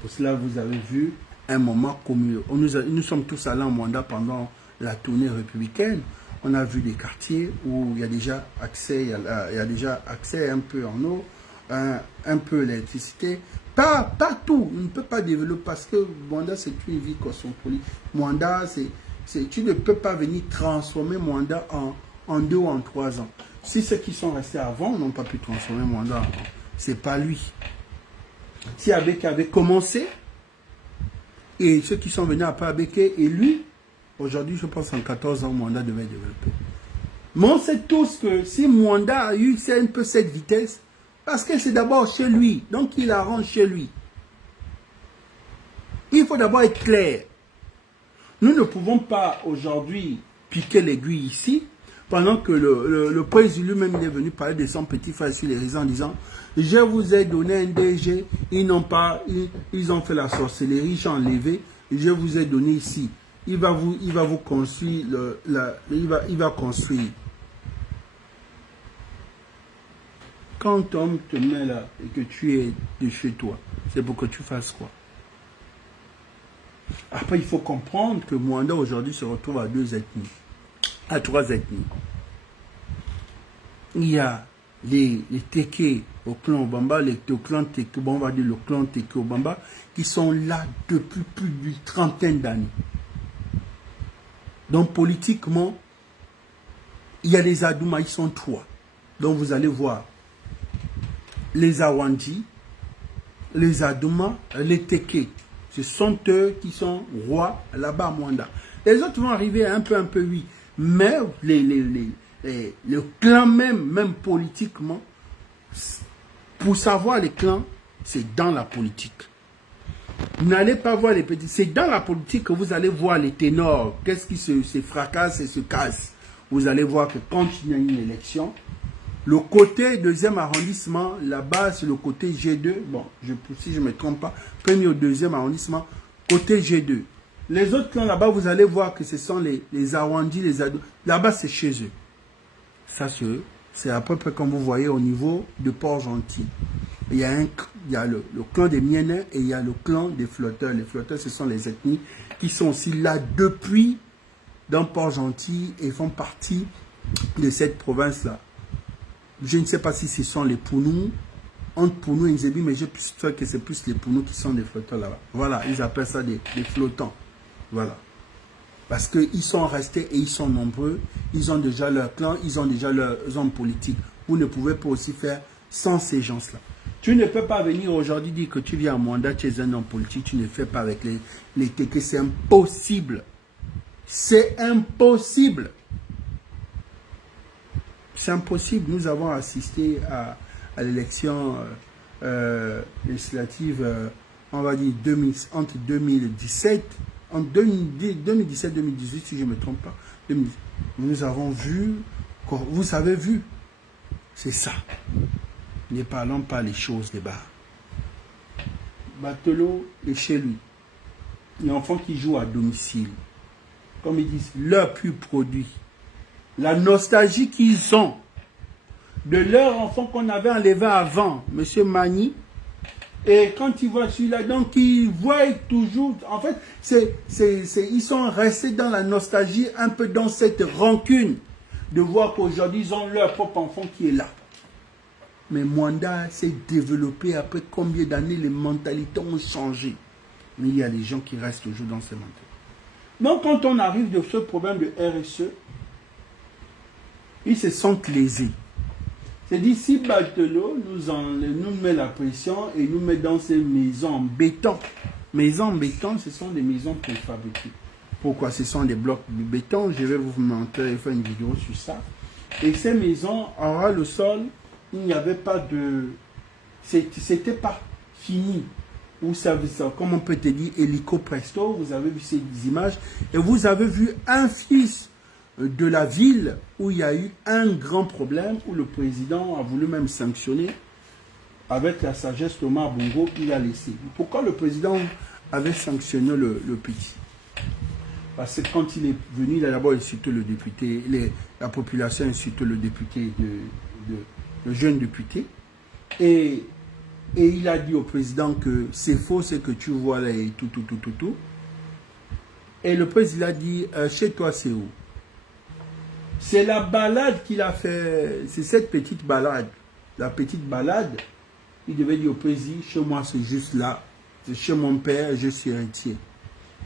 Pour cela, vous avez vu un moment comme nous sommes tous allés en Mwanda pendant la tournée républicaine. On a vu des quartiers où il y a déjà accès, il y a déjà accès un peu en eau, un peu l'électricité. Pas tout, on ne peut pas développer parce que Mwanda c'est une vie cosmopolite. Mwanda, tu ne peux pas venir transformer Mwanda en 2 ou en 3 ans. Si ceux qui sont restés avant n'ont pas pu transformer Mwanda, c'est pas lui. Si Abeke avait commencé, et ceux qui sont venus après Abeke et lui, aujourd'hui, je pense en 14 ans, Mwanda devait développer. Mais on sait tous que si Mwanda a eu un peu cette vitesse, parce que c'est d'abord chez lui, donc il arrange chez lui. Il faut d'abord être clair. Nous ne pouvons pas aujourd'hui piquer l'aiguille ici, pendant que le président lui-même est venu parler de son petit frère sur les réseaux en disant « Je vous ai donné un DG, ils ont fait la sorcellerie, j'ai enlevé, je vous ai donné ici il va vous construire, il va construire. Quand on te met là et que tu es de chez toi, c'est pour que tu fasses quoi? Après, il faut comprendre que Mwanda aujourd'hui se retrouve à 2 ethnies, à 3 ethnies. Il y a les Teke au clan Obamba, au clan Teke, bon, on va dire le clan Teke Obamba, qui sont là depuis plus d'une trentaine d'années. Donc politiquement, il y a les Adouma, ils sont 3. Donc vous allez voir les Awandi, les Adouma, les Teke. Ce sont eux qui sont rois là-bas à Mwanda. Les autres vont arriver un peu oui. Mais le clan même politiquement, pour savoir les clans, c'est dans la politique. Vous n'allez pas voir les petits. C'est dans la politique que vous allez voir les ténors. Qu'est-ce qui se fracasse et se casse. Vous allez voir que quand il y a une élection, le côté 2e arrondissement, là-bas, c'est le côté G2. Bon, si je ne me trompe pas, premier au 2e arrondissement, côté G2. Les autres clans là-bas, vous allez voir que ce sont les Awandi, les Ado. Là-bas, c'est chez eux. Ça, c'est à peu près comme vous voyez au niveau de Port-Gentil. Il y a le clan des Mienais et il y a le clan des Flotteurs. Les Flotteurs, ce sont les ethnies qui sont aussi là depuis dans Port-Gentil et font partie de cette province-là. Je ne sais pas si ce sont les Pounou, entre Pounou et Nzebi, mais je pense que c'est plus les Pounou qui sont des flotteurs là-bas. Voilà, ils appellent ça des flottants. Voilà. Parce qu'ils sont restés et ils sont nombreux. Ils ont déjà leur clan, ils ont déjà leurs hommes politiques. Vous ne pouvez pas aussi faire sans ces gens-là. Tu ne peux pas venir aujourd'hui dire que tu viens à Mwanda, tu es un homme politique, tu ne fais pas avec les Teke. C'est impossible. C'est impossible. C'est impossible. Nous avons assisté à l'élection législative, on va dire, entre 2017, en 2017-2018, si je ne me trompe pas. Nous avons vu, vous avez vu, c'est ça. Ne parlons pas les choses de bas. Batelot est chez lui. Les enfants qui jouent à domicile, comme ils disent, leur pur produit. La nostalgie qu'ils ont de leur enfant qu'on avait enlevé avant, M. Mani, et quand ils voient celui-là, donc ils voient toujours, en fait, ils sont restés dans la nostalgie, un peu dans cette rancune, de voir qu'aujourd'hui, ils ont leur propre enfant qui est là. Mais Mwanda s'est développé après combien d'années, les mentalités ont changé. Mais il y a des gens qui restent toujours dans ces mentalités. Donc quand on arrive de ce problème de RSE, ils se sentent lésés. C'est dit, si Batelot nous met la pression et nous met dans ces maisons en béton. Maisons en béton, ce sont des maisons préfabriquées. Pourquoi? Ce sont des blocs de béton. Je vais vous montrer et faire une vidéo sur ça. Et ces maisons, aura le sol, il n'y avait pas de... C'était pas fini. Vous savez ça, comme on peut te dire, hélico presto, vous avez vu ces images. Et vous avez vu un fils de la ville où il y a eu un grand problème, où le président a voulu même sanctionner. Avec la sagesse Thomas Bongo, il a laissé. Pourquoi le président avait sanctionné le petit? Parce que quand il est venu, il a d'abord insulté le député, la population a insulté le député, le jeune député. Et il a dit au président que c'est faux, c'est que tu vois là et tout. Et le président a dit, chez toi c'est où? C'est la balade qu'il a fait, c'est cette petite balade. La petite balade, il devait dire au président, chez moi c'est juste là, c'est chez mon père, je suis héritier.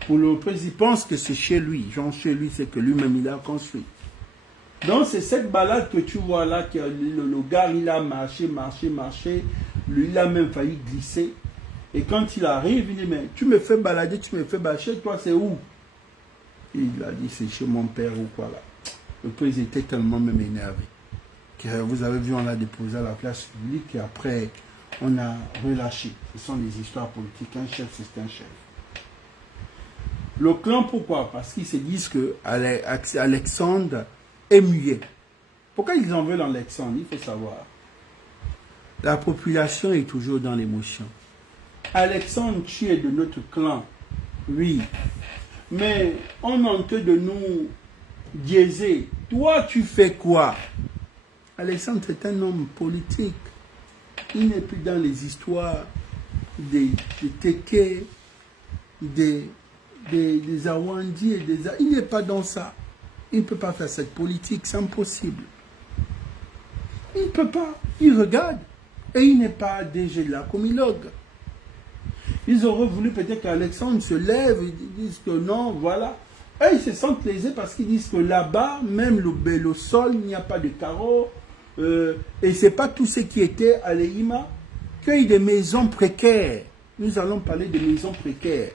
Pour le président, il pense que c'est chez lui. Genre chez lui, c'est que lui-même il a construit. Donc c'est cette balade que tu vois là, que le gars il a marché, lui il a même failli glisser. Et quand il arrive, il dit, mais tu me fais balader, chez toi c'est où? Il a dit, c'est chez mon père ou quoi là. Le président était tellement même énervé. Que vous avez vu, on l'a déposé à la place publique et après on a relâché. Ce sont des histoires politiques. Un chef, c'est un chef. Le clan, pourquoi? Parce qu'ils se disent que Alexandre est muet. Pourquoi ils en veulent Alexandre? Il faut savoir. La population est toujours dans l'émotion. Alexandre, tu es de notre clan. Oui. Mais on est en train de nous biaiser. Toi, tu fais quoi? Alexandre est un homme politique. Il n'est plus dans les histoires des Téké, des Awandi et des... Il n'est pas dans ça. Il ne peut pas faire cette politique, c'est impossible. Il ne peut pas. Il regarde. Et il n'est pas DG de la Comilogue. Ils auraient voulu peut-être qu'Alexandre se lève et disent que non, voilà. Et ils se sentent lésés parce qu'ils disent que là-bas, même le sol, il n'y a pas de carreaux. Et ce n'est pas tout ce qui était à l'Eima. Qu'il y ait des maisons précaires. Nous allons parler de maisons précaires.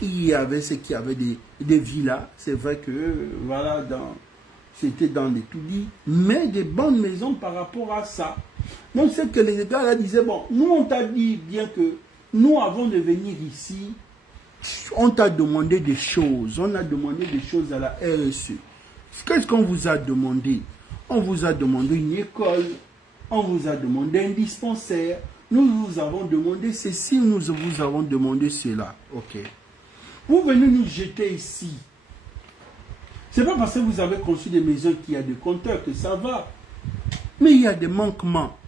Il y avait ceux qui avaient des villas. C'est vrai que, voilà, c'était dans les tout-dits. Mais des bonnes maisons par rapport à ça. Donc, c'est que les gars là disaient, bon, nous, on t'a dit bien que nous, avant de venir ici, on t'a demandé des choses. On a demandé des choses à la RSE. Qu'est-ce qu'on vous a demandé? On vous a demandé une école. On vous a demandé un dispensaire. Nous vous avons demandé ceci, nous vous avons demandé cela. Ok. Vous venez nous jeter ici. Ce n'est pas parce que vous avez conçu des maisons qu'il y a des compteurs que ça va. Mais il y a des manquements.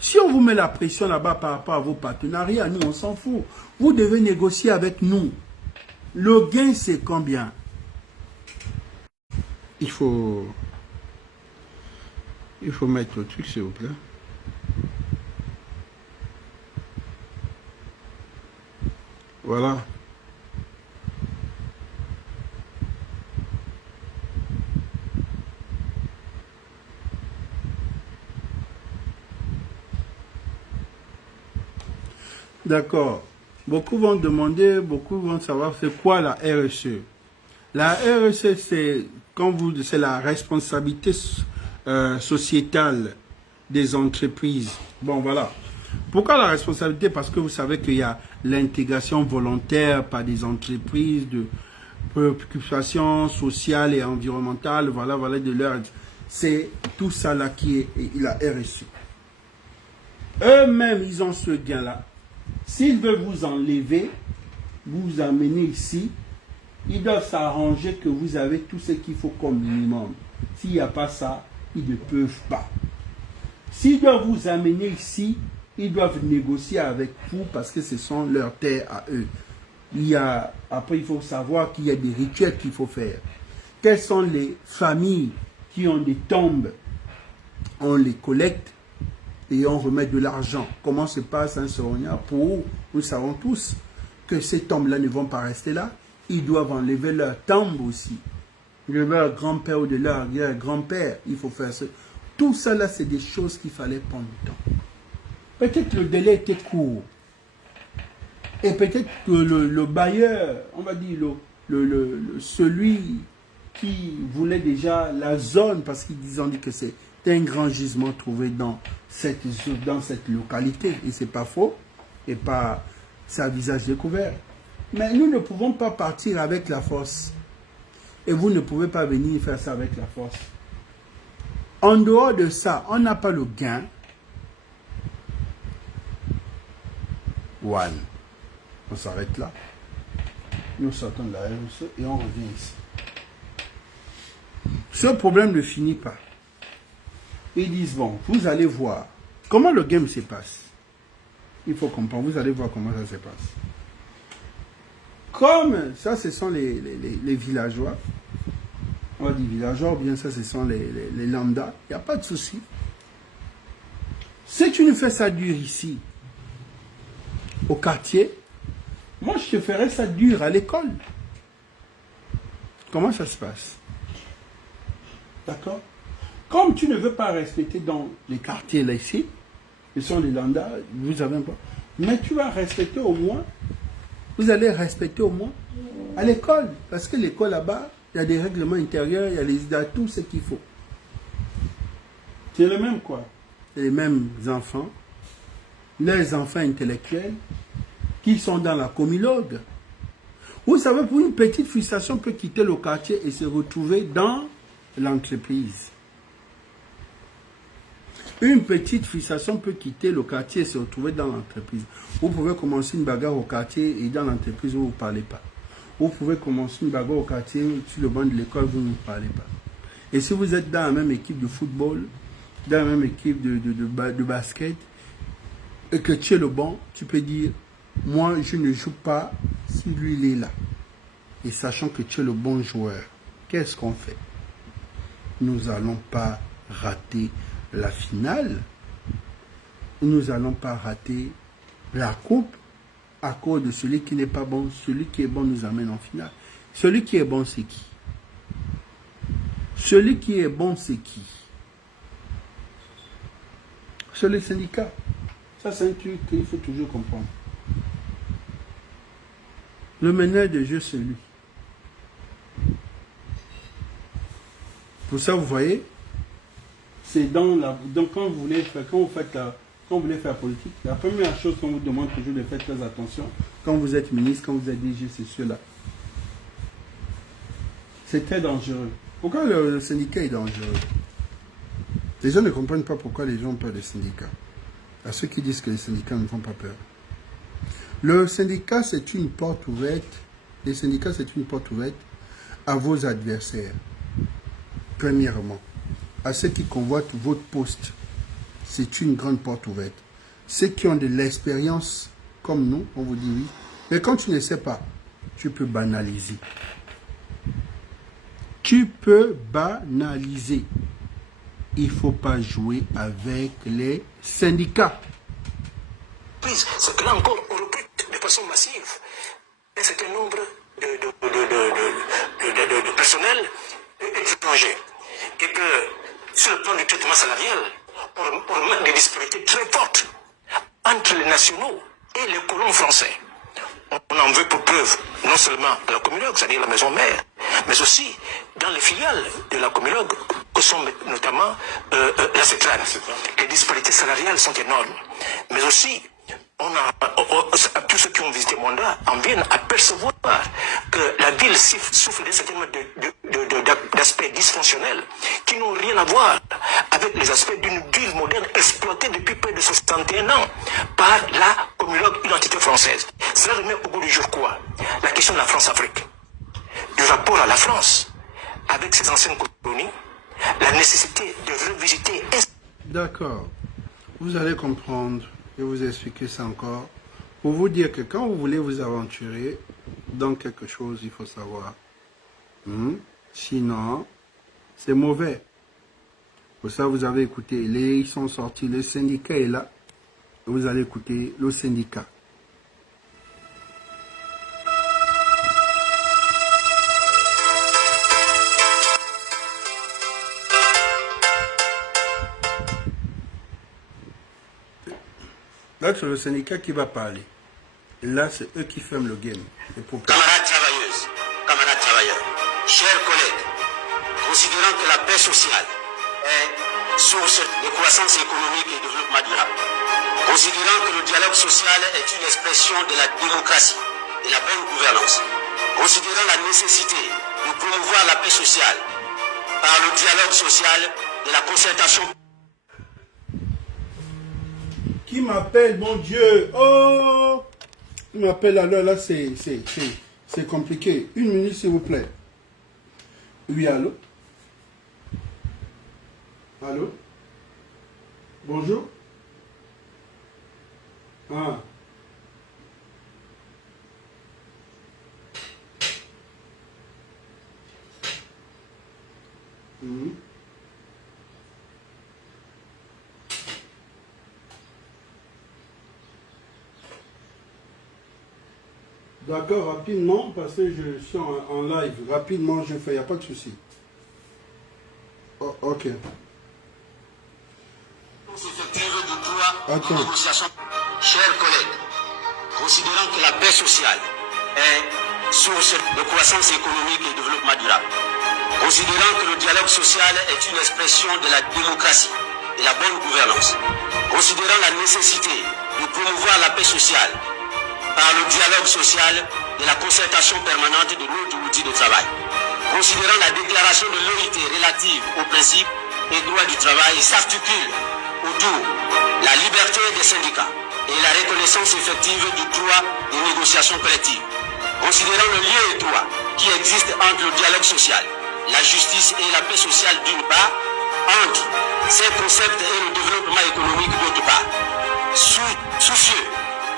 Si on vous met la pression là-bas par rapport à vos partenariats, nous, on s'en fout. Vous devez négocier avec nous. Le gain, c'est combien? Il faut mettre le truc, s'il vous plaît. Voilà. D'accord. Beaucoup vont demander, beaucoup vont savoir c'est quoi la RSE. La RSE, c'est la responsabilité sociétale des entreprises. Bon, voilà. Pourquoi la responsabilité? Parce que vous savez qu'il y a l'intégration volontaire par des entreprises de préoccupation sociale et environnementale, voilà, de leur... C'est tout ça là qui est la RSE. Eux-mêmes, ils ont ce gain-là. S'ils veulent vous enlever, vous amener ici, ils doivent s'arranger que vous avez tout ce qu'il faut comme minimum. S'il n'y a pas ça, ils ne peuvent pas. S'ils doivent vous amener ici, ils doivent négocier avec vous parce que ce sont leurs terres à eux. Après, il faut savoir qu'il y a des rituels qu'il faut faire. Quelles sont les familles qui ont des tombes? On les collecte et on remet de l'argent. Comment se passe un Soronia pour... Nous savons tous que ces tombes-là ne vont pas rester là. Ils doivent enlever leur tombe aussi. De leur grand-père ou de leur grand-père. Il faut faire ça. Tout ça là, c'est des choses qu'il fallait prendre du temps. Peut-être le délai était court. Et peut-être que le bailleur, on va dire celui qui voulait déjà la zone, parce qu'ils ont dit que c'est un grand gisement trouvé dans cette localité. Et c'est pas faux. Et pas ça à visage découvert. Mais nous ne pouvons pas partir avec la force. Et vous ne pouvez pas venir faire ça avec la force. En dehors de ça, on n'a pas le gain. One. On s'arrête là. Nous sortons de la RSE et on revient ici. Ce problème ne finit pas. Ils disent, bon, vous allez voir comment le game se passe. Il faut comprendre, vous allez voir comment ça se passe. Comme ça, ce sont les villageois. On va dire villageois, ou bien ça, ce sont les lambda. Il n'y a pas de souci. Si tu nous fais ça dur ici, au quartier, moi, je te ferais ça dur à l'école. Comment ça se passe? D'accord? Comme tu ne veux pas respecter dans les quartiers là ici, ce sont les lambda, vous avez un peu. Mais tu vas respecter au moins, vous allez respecter au moins à l'école. Parce que l'école là-bas, il y a des règlements intérieurs, il y a tout ce qu'il faut. C'est le même quoi? Les mêmes enfants, les enfants intellectuels qui sont dans la comilogue. Vous savez, pour une petite frustration, on peut quitter le quartier et se retrouver dans l'entreprise. Une petite frustration peut quitter le quartier et se retrouver dans l'entreprise. Vous pouvez commencer une bagarre au quartier et dans l'entreprise, vous ne parlez pas. Vous pouvez commencer une bagarre au quartier sur le banc de l'école, vous ne parlez pas. Et si vous êtes dans la même équipe de football, dans la même équipe de basket, et que tu es le bon, tu peux dire, moi je ne joue pas si lui il est là. Et sachant que tu es le bon joueur, qu'est-ce qu'on fait? Nous n'allons pas rater la finale. Nous n'allons pas rater la coupe à cause de celui qui n'est pas bon. Celui qui est bon nous amène en finale. Celui qui est bon, c'est qui? Celui qui est bon, c'est qui? C'est le syndicat. Ça, c'est un truc qu'il faut toujours comprendre. Le meneur de jeu, c'est lui. Pour ça, vous voyez, c'est quand vous voulez faire, quand vous voulez faire politique, la première chose qu'on vous demande toujours de faire très attention, quand vous êtes ministre, quand vous êtes DG, c'est cela. C'est très dangereux. Pourquoi le syndicat est dangereux? Les gens ne comprennent pas pourquoi les gens ont peur des syndicats. À ceux qui disent que les syndicats ne font pas peur. Le syndicat, c'est une porte ouverte. Les syndicats, c'est une porte ouverte à vos adversaires. Premièrement, à ceux qui convoitent votre poste, c'est une grande porte ouverte. Ceux qui ont de l'expérience, comme nous, on vous dit oui. Mais quand tu ne sais pas, tu peux banaliser. Tu peux banaliser. Il ne faut pas jouer avec les syndicats. C'est que là encore, on recrute de façon massive un certain nombre de personnel étrangers. Et que sur le plan du traitement salarial, on remarque des disparités très fortes entre les nationaux et les colons français. On en veut pour preuve non seulement à la Comilogue, c'est-à-dire la maison mère, mais aussi dans les filiales de la Comilogue, que sont notamment la Cétrale. Les disparités salariales sont énormes. Mais aussi, tous ceux qui ont visité Mwanda en viennent à percevoir que la ville souffre d'un certain nombre d'aspects dysfonctionnels qui n'ont rien à voir avec les aspects d'une ville moderne exploitée depuis près de 61 ans par la Comilogue, une entité française. Cela remet au goût du jour quoi? La question de la France-Afrique, du rapport à la France avec ses anciennes colonies, la nécessité de revisiter. D'accord. Vous allez comprendre. Je vais vous expliquer ça encore. Pour vous dire que quand vous voulez vous aventurer dans quelque chose, il faut savoir. Sinon, c'est mauvais. Pour ça, vous avez écouté. Ils sont sortis. Le syndicat est là. Vous allez écouter le syndicat. Là, c'est le syndicat qui va parler. Là, c'est eux qui ferment le game. Camarades travailleuses, camarades travailleurs, chers collègues, considérant que la paix sociale est source de croissance économique et de développement durable, considérant que le dialogue social est une expression de la démocratie et la bonne gouvernance, considérant la nécessité de promouvoir la paix sociale par le dialogue social de la concertation. Qui m'appelle, mon Dieu? Oh! Il m'appelle alors, là, c'est compliqué. Une minute, s'il vous plaît. Oui, allô? Allô? Bonjour? Ah. D'accord, rapidement, parce que je suis en live. Rapidement, je fais, il n'y a pas de souci. Oh, ok. Attends. Chers collègues, considérant que la paix sociale est source de croissance économique et de développement durable, considérant que le dialogue social est une expression de la démocratie et la bonne gouvernance, considérant la nécessité de promouvoir la paix sociale par le dialogue social de la concertation permanente de notre outil de travail, considérant la déclaration de l'OIT relative aux principes et droits du travail s'articule autour de la liberté des syndicats et la reconnaissance effective du droit des négociations collectives, considérant le lien étroit qui existe entre le dialogue social, la justice et la paix sociale d'une part, entre ces concepts et le développement économique d'autre part. Soucieux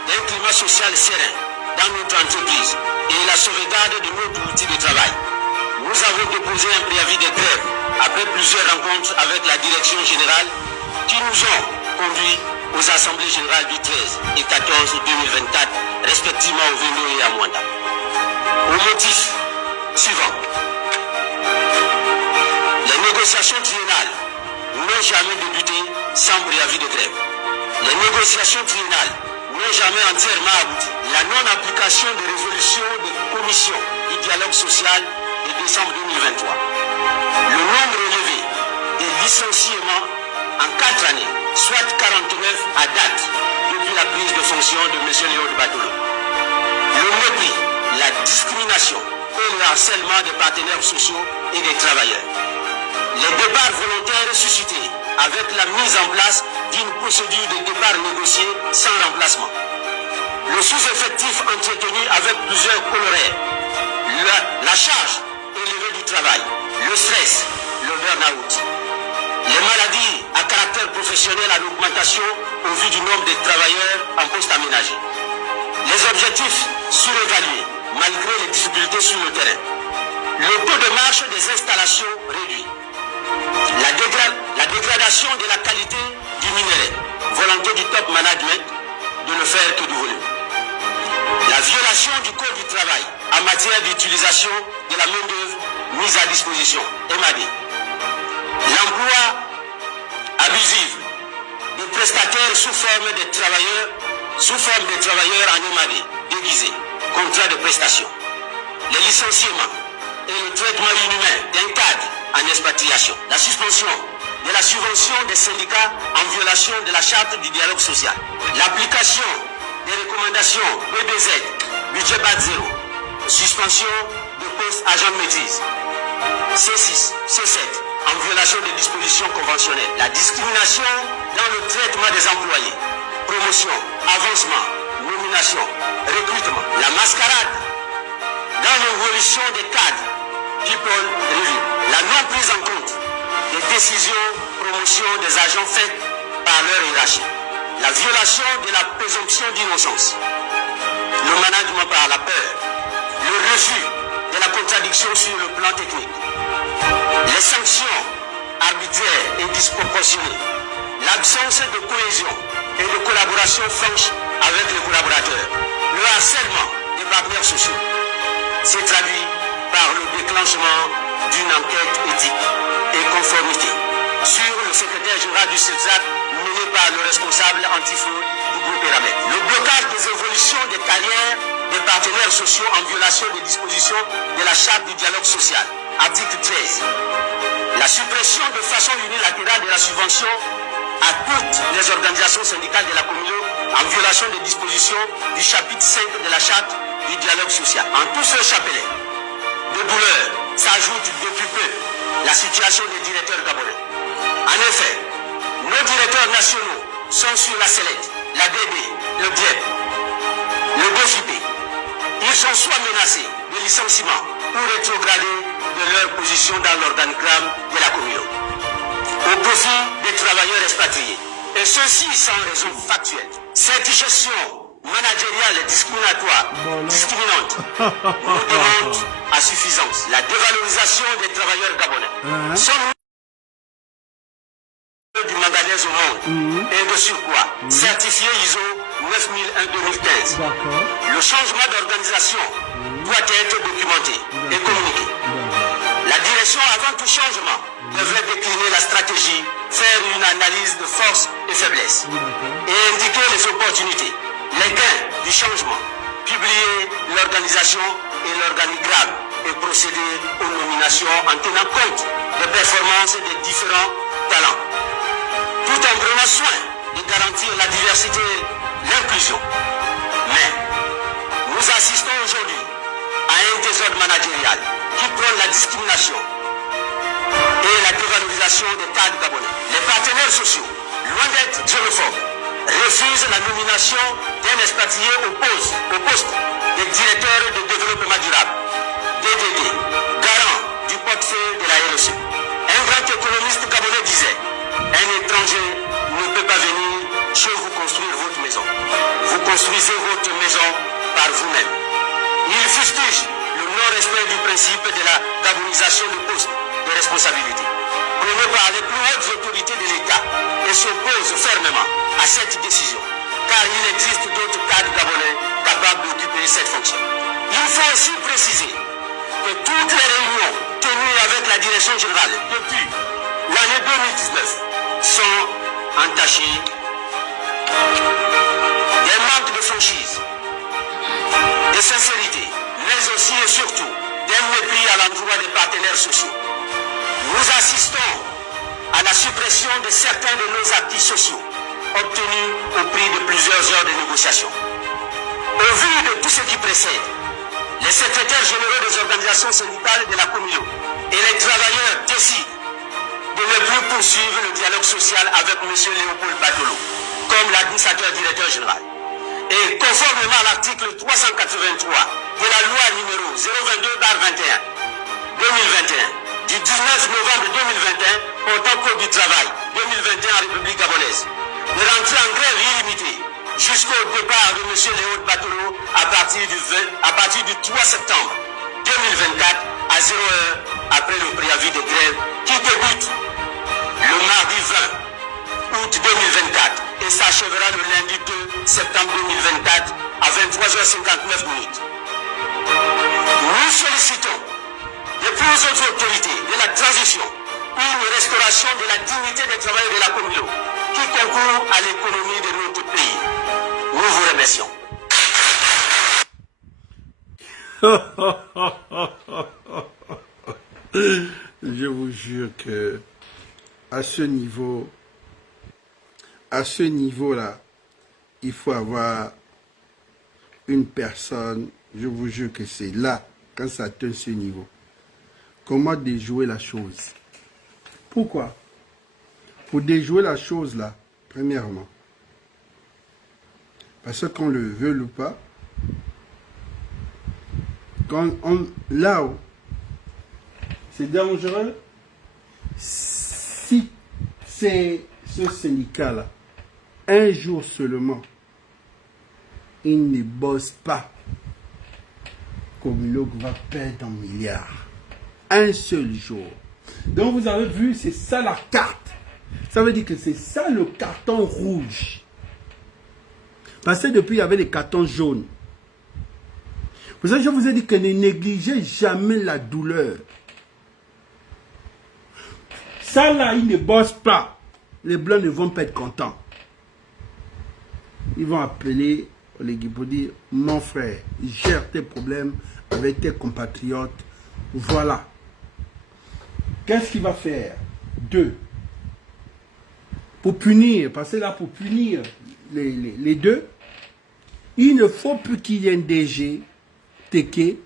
d'un climat social serein dans notre entreprise et la sauvegarde de notre outil de travail, nous avons déposé un préavis de grève après plusieurs rencontres avec la direction générale qui nous ont conduits aux assemblées générales du 13 et 14 2024, respectivement au Vélo et à Mwanda. Au motif suivant. Les négociations triennales n'ont jamais débuté sans préavis de grève. Les négociations triennales n'ont jamais entièrement abouti. La non-application des résolutions des commissions du dialogue social de décembre 2023. Le nombre élevé des licenciements en 4 années, soit 49 à date depuis la prise de fonction de M. Léo Batolo. Le mépris, la discrimination et le harcèlement des partenaires sociaux et des travailleurs. Les départs volontaires suscités avec la mise en place d'une procédure de départ négociée sans remplacement. Le sous-effectif entretenu avec plusieurs coloraires. La charge élevée du travail. Le stress, le burn-out. Les maladies à caractère professionnel à l'augmentation au vu du nombre de travailleurs en poste aménagé. Les objectifs surévalués malgré les difficultés sur le terrain. Le taux de marche des installations réduit. La dégradation de la qualité du minerai. Volonté du top management de ne faire que du volume. La violation du code du travail en matière d'utilisation de la main-d'œuvre mise à disposition, MAD. L'emploi abusif des prestataires sous forme de travailleurs en MAD déguisés, contrat de prestation. Les licenciements et le traitement inhumain d'un cadre en expatriation. La suspension de la subvention des syndicats en violation de la charte du dialogue social. L'application des recommandations BBZ, budget bas zéro. Suspension de poste agent de maîtrise. C6, C7, en violation des dispositions conventionnelles. La discrimination dans le traitement des employés. Promotion, avancement, nomination, recrutement. La mascarade dans l'évolution des cadres. People review. La non prise en compte des décisions promotion des agents faites par leur hiérarchie. La violation de la présomption d'innocence. Le management par la peur. Le refus de la contradiction sur le plan technique. Les sanctions arbitraires et disproportionnées. L'absence de cohésion et de collaboration franche avec les collaborateurs. Le harcèlement des partenaires sociaux. C'est traduit par le déclenchement d'une enquête éthique et conformité sur le secrétaire général du CEPSAC mené par le responsable antifraude du groupe Eramet. Le blocage des évolutions des carrières des partenaires sociaux en violation des dispositions de la charte du dialogue social, article 13. La suppression de façon unilatérale de la subvention à toutes les organisations syndicales de la Comilo en violation des dispositions du chapitre 5 de la charte du dialogue social. En tout ce chapelet de douleur s'ajoute depuis peu la situation des directeurs gabonais. En effet, nos directeurs nationaux sont sur la sellette, la DD, le DIEP, le DFIP. Ils sont soit menacés de licenciement ou rétrogradés de leur position dans l'organigramme de la Comilo, au profit des travailleurs expatriés. Et ceci sans raison factuelle. Cette gestion managériale et discriminante nous demande à suffisance. La dévalorisation des travailleurs gabonais sont du manganèse au monde et de surcroît certifié ISO 9001-2015. Le changement d'organisation doit être documenté et communiqué. La direction avant tout changement devrait décliner la stratégie, faire une analyse de force et faiblesse et indiquer les opportunités, les gains du changement, publier l'organisation et l'organigramme et procéder aux nominations en tenant compte des performances des différents talents, tout en prenant soin de garantir la diversité et l'inclusion. Mais nous assistons aujourd'hui à un désordre managérial qui prône la discrimination et la dévalorisation des cadres gabonais. Les partenaires sociaux loin d'être xénophobe, refuse la nomination d'un expatrié au poste de directeur de développement durable, DDD, garant du portefeuille de la RSE. Un grand économiste gabonais disait, un étranger ne peut pas venir chez vous construire votre maison. Vous construisez votre maison par vous-même. Il fustige le non-respect du principe de la gabonisation du poste de responsabilité, prôné par les plus hautes autorités de l'État, et s'oppose fermement à cette décision, car il existe d'autres cadres gabonais capables d'occuper cette fonction. Il faut aussi préciser que toutes les réunions tenues avec la direction générale depuis l'année 2019 sont entachées des manques de franchise, de sincérité, mais aussi et surtout d'un mépris à l'endroit des partenaires sociaux. Nous assistons à la suppression de certains de nos acquis sociaux, obtenus au prix de plusieurs heures de négociations. Au vu de tout ce qui précède, les secrétaires généraux des organisations syndicales de la Comilo et les travailleurs décident de ne plus poursuivre le dialogue social avec M. Léopold Batolo comme l'administrateur directeur général. Et conformément à l'article 383 de la loi numéro 022/21 du 19 novembre 2021 portant code du travail 2021 en République gabonaise, de rentrer en grève illimitée jusqu'au départ de M. Léopold Batolo à partir du 3 septembre 2024 à 0 heure après le préavis de grève qui débute le mardi 20 août 2024 et s'achèvera le lundi 2 septembre 2024 à 23h59. Nous sollicitons les plus hautes autorités de la transition une restauration de la dignité des travailleurs de la Comilo qui concourt à l'économie de notre pays. Nous vous remercions. Je vous jure que à ce niveau-là, il faut avoir une personne, je vous jure que c'est là, quand ça atteint ce niveau. Comment déjouer la chose? Pourquoi? Pour déjouer la chose là, premièrement, parce qu'on le veut ou pas, là où c'est dangereux, si c'est ce syndicat-là, un jour seulement, il ne bosse pas, Comilo va perdre un milliard. Un seul jour. Donc vous avez vu, c'est ça la carte. Ça veut dire que c'est ça le carton rouge. Parce que depuis, il y avait les cartons jaunes. Vous savez, je vous ai dit que ne négligez jamais la douleur. Ça là, ils ne bossent pas. Les blancs ne vont pas être contents. Ils vont appeler les Guy pour dire, mon frère, gère tes problèmes avec tes compatriotes. Voilà. Qu'est-ce qu'il va faire? 2. Pour punir, parce que là, pour punir les deux, il ne faut plus qu'il y ait un DG Teke,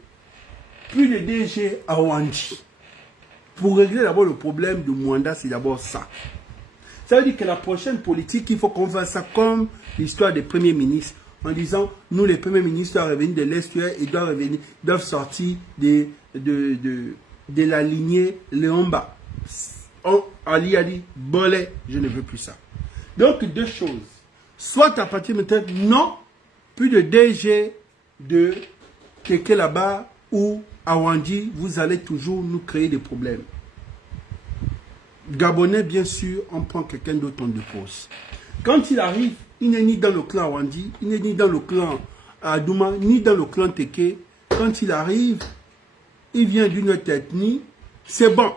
plus de DG Awandji. Pour régler d'abord le problème de Mwanda, c'est d'abord ça. Ça veut dire que la prochaine politique, il faut qu'on fasse ça comme l'histoire des premiers ministres, en disant, nous les premiers ministres doivent revenir de l'estuaire et doivent sortir de la lignée Léomba. Ali a dit, Bolé, je ne veux plus ça. Donc, 2 choses. Soit à partir de maintenant, non, plus de DG de Keke là-bas ou Awandji, vous allez toujours nous créer des problèmes. Gabonais, bien sûr, on prend quelqu'un d'autre, on dépose. Quand il arrive, il n'est ni dans le clan Awandji, il n'est ni dans le clan Adouma, ni dans le clan Teke. Quand il arrive, il vient d'une autre ethnie, c'est bon.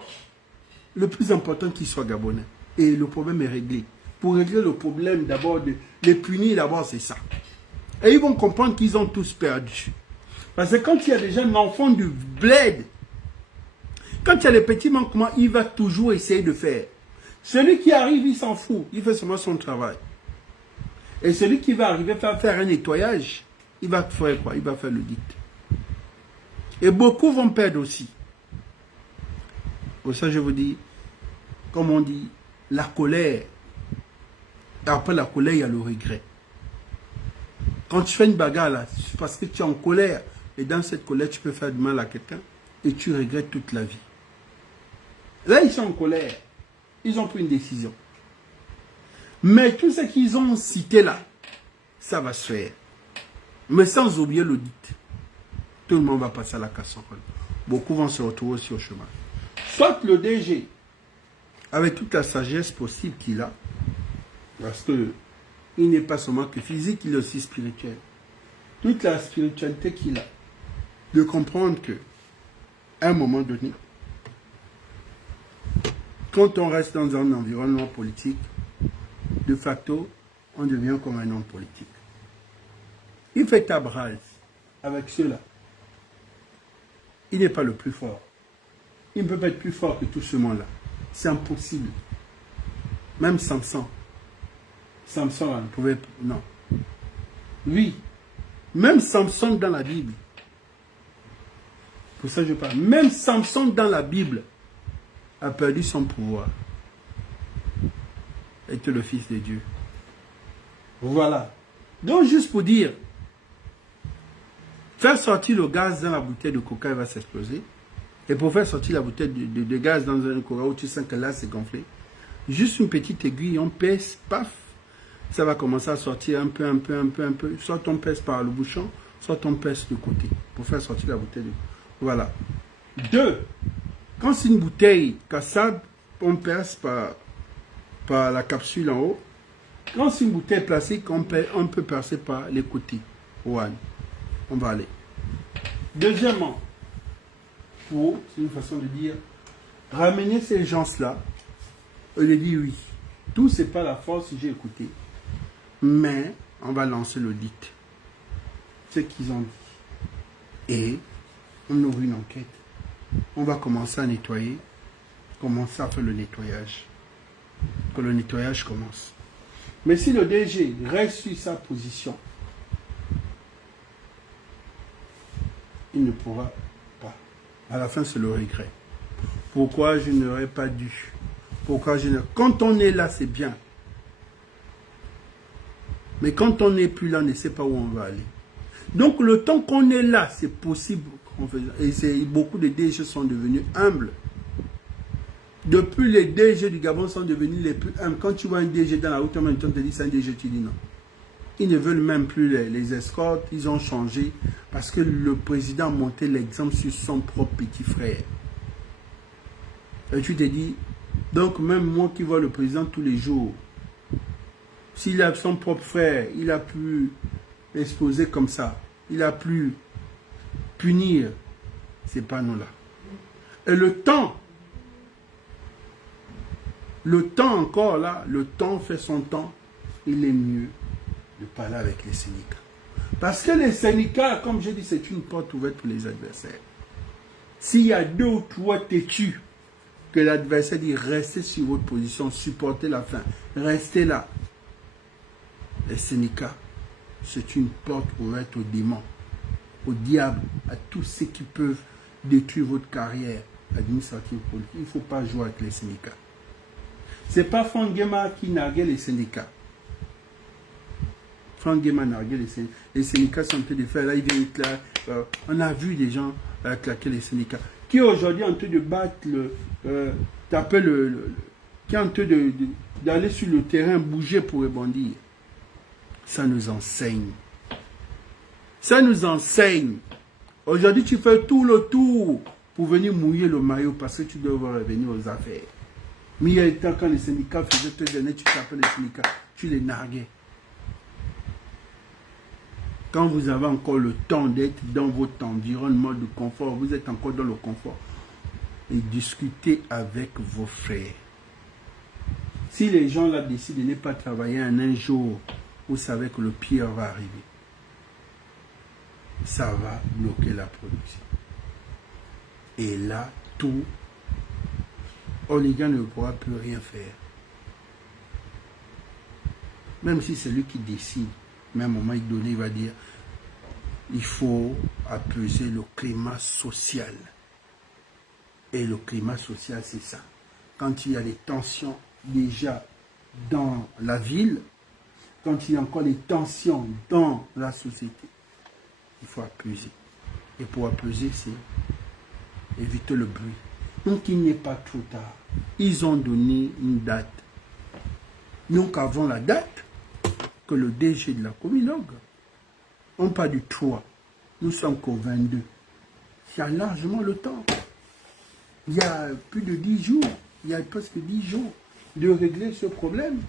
Le plus important qu'il soit gabonais. Et le problème est réglé. Pour régler le problème, d'abord, de les punir, d'abord, c'est ça. Et ils vont comprendre qu'ils ont tous perdu. Parce que quand il y a déjà un enfant du bled, quand il y a les petits manquements, il va toujours essayer de faire. Celui qui arrive, il s'en fout. Il fait seulement son travail. Et celui qui va arriver à faire un nettoyage, il va faire quoi? Il va faire le dit. Et beaucoup vont perdre aussi. Pour ça, je vous dis, comme on dit, la colère Après la colère, il y a le regret. Quand tu fais une bagarre là, c'est parce que tu es en colère. Et dans cette colère, tu peux faire du mal à quelqu'un et tu regrettes toute la vie. Là, ils sont en colère. Ils ont pris une décision. Mais tout ce qu'ils ont cité là, ça va se faire. Mais sans oublier l'audit. Tout le monde va passer à la casserole. Beaucoup vont se retrouver aussi au chemin. Soit le DG, avec toute la sagesse possible qu'il a, parce que il n'est pas seulement que physique, il est aussi spirituel. Toute la spiritualité qu'il a, de comprendre que, à un moment donné, quand on reste dans un environnement politique, de facto, on devient comme un homme politique. Il fait table rase avec ceux-là. Il n'est pas le plus fort. Il ne peut pas être plus fort que tout ce monde-là. C'est impossible. Même Samson. Samson, ne pouvait... Non. Oui. Même Samson dans la Bible. Pour ça, je parle. Même Samson dans la Bible a perdu son pouvoir. Était le Fils de Dieu. Voilà. Donc, juste pour dire, faire sortir le gaz dans la bouteille de coca, il va s'exploser. Et pour faire sortir la bouteille de gaz dans un coca où tu sens que là, c'est gonflé, juste une petite aiguille, on pèse, paf, ça va commencer à sortir un peu. Soit on pèse par le bouchon, soit on pèse de côté pour faire sortir la bouteille. Voilà. 2. Quand c'est une bouteille cassable, on pèse par la capsule en haut. Quand c'est une bouteille plastique, on peut percer par les côtés. One. On va aller. Deuxièmement, c'est une façon de dire, ramener ces gens-là, on leur dit oui. Tout, c'est pas la force, j'ai écouté. Mais, on va lancer l'audit. Ce qu'ils ont dit. Et, on ouvre une enquête. On va commencer à nettoyer. Commencer à faire le nettoyage. Que le nettoyage commence. Mais si le DG reste sur sa position, il ne pourra pas. À la fin, c'est le regret. Pourquoi je n'aurais pas dû? Pourquoi je ne... Quand on est là, c'est bien. Mais quand on n'est plus là, on ne sait pas où on va aller. Donc, le temps qu'on est là, c'est possible. Et beaucoup de DG sont devenus humbles. Depuis, les DG du Gabon sont devenus les plus humbles. Quand tu vois un DG dans la route, on te dit c'est un DG, tu dis non. Ils ne veulent même plus les escortes, ils ont changé parce que le président a monté l'exemple sur son propre petit frère. Et tu te dis, donc même moi qui vois le président tous les jours, s'il a son propre frère, il a pu exposer comme ça, il a pu punir, c'est pas nous là. Et le temps encore là, le temps fait son temps, il est mieux de parler avec les syndicats. Parce que les syndicats, comme je dis, c'est une porte ouverte pour les adversaires. S'il y a 2 ou 3 têtus, que l'adversaire dit restez sur votre position, supportez la fin, restez là. Les syndicats, c'est une porte ouverte aux démons, au diable, à tous ceux qui peuvent détruire votre carrière administrative politique. Il ne faut pas jouer avec les syndicats. Ce n'est pas Franck Guéma qui narguait les syndicats. Franck Guéma narguait les syndicats. Les syndicats sont en train de faire, là, ils viennent là. On a vu des gens claquer les syndicats. Qui aujourd'hui en train de battre qui est en train d'aller sur le terrain, bouger pour rebondir. Ça nous enseigne. Ça nous enseigne. Aujourd'hui, tu fais tout le tour pour venir mouiller le maillot parce que tu dois revenir aux affaires. Mais il y a un temps quand les syndicats faisaient te donner, tu t'appelles les syndicats, tu les narguais. Quand vous avez encore le temps d'être dans votre environnement de confort, vous êtes encore dans le confort. Et discutez avec vos frères. Si les gens là décident de ne pas travailler un jour, vous savez que le pire va arriver. Ça va bloquer la production. Et là, tout, Oligan ne pourra plus rien faire. Même si c'est lui qui décide, mais à un moment donné, il va dire, il faut apaiser le climat social. Et le climat social, c'est ça. Quand il y a des tensions déjà dans la ville, quand il y a encore des tensions dans la société, il faut apaiser. Et pour apaiser, c'est éviter le bruit. Donc il n'est pas trop tard. Ils ont donné une date. Donc avant la date, que le DG de la Comilogue, on parle du 3, nous sommes qu'au 22. Il y a largement le temps. Il y a plus de 10 jours, il y a presque 10 jours de régler ce problème.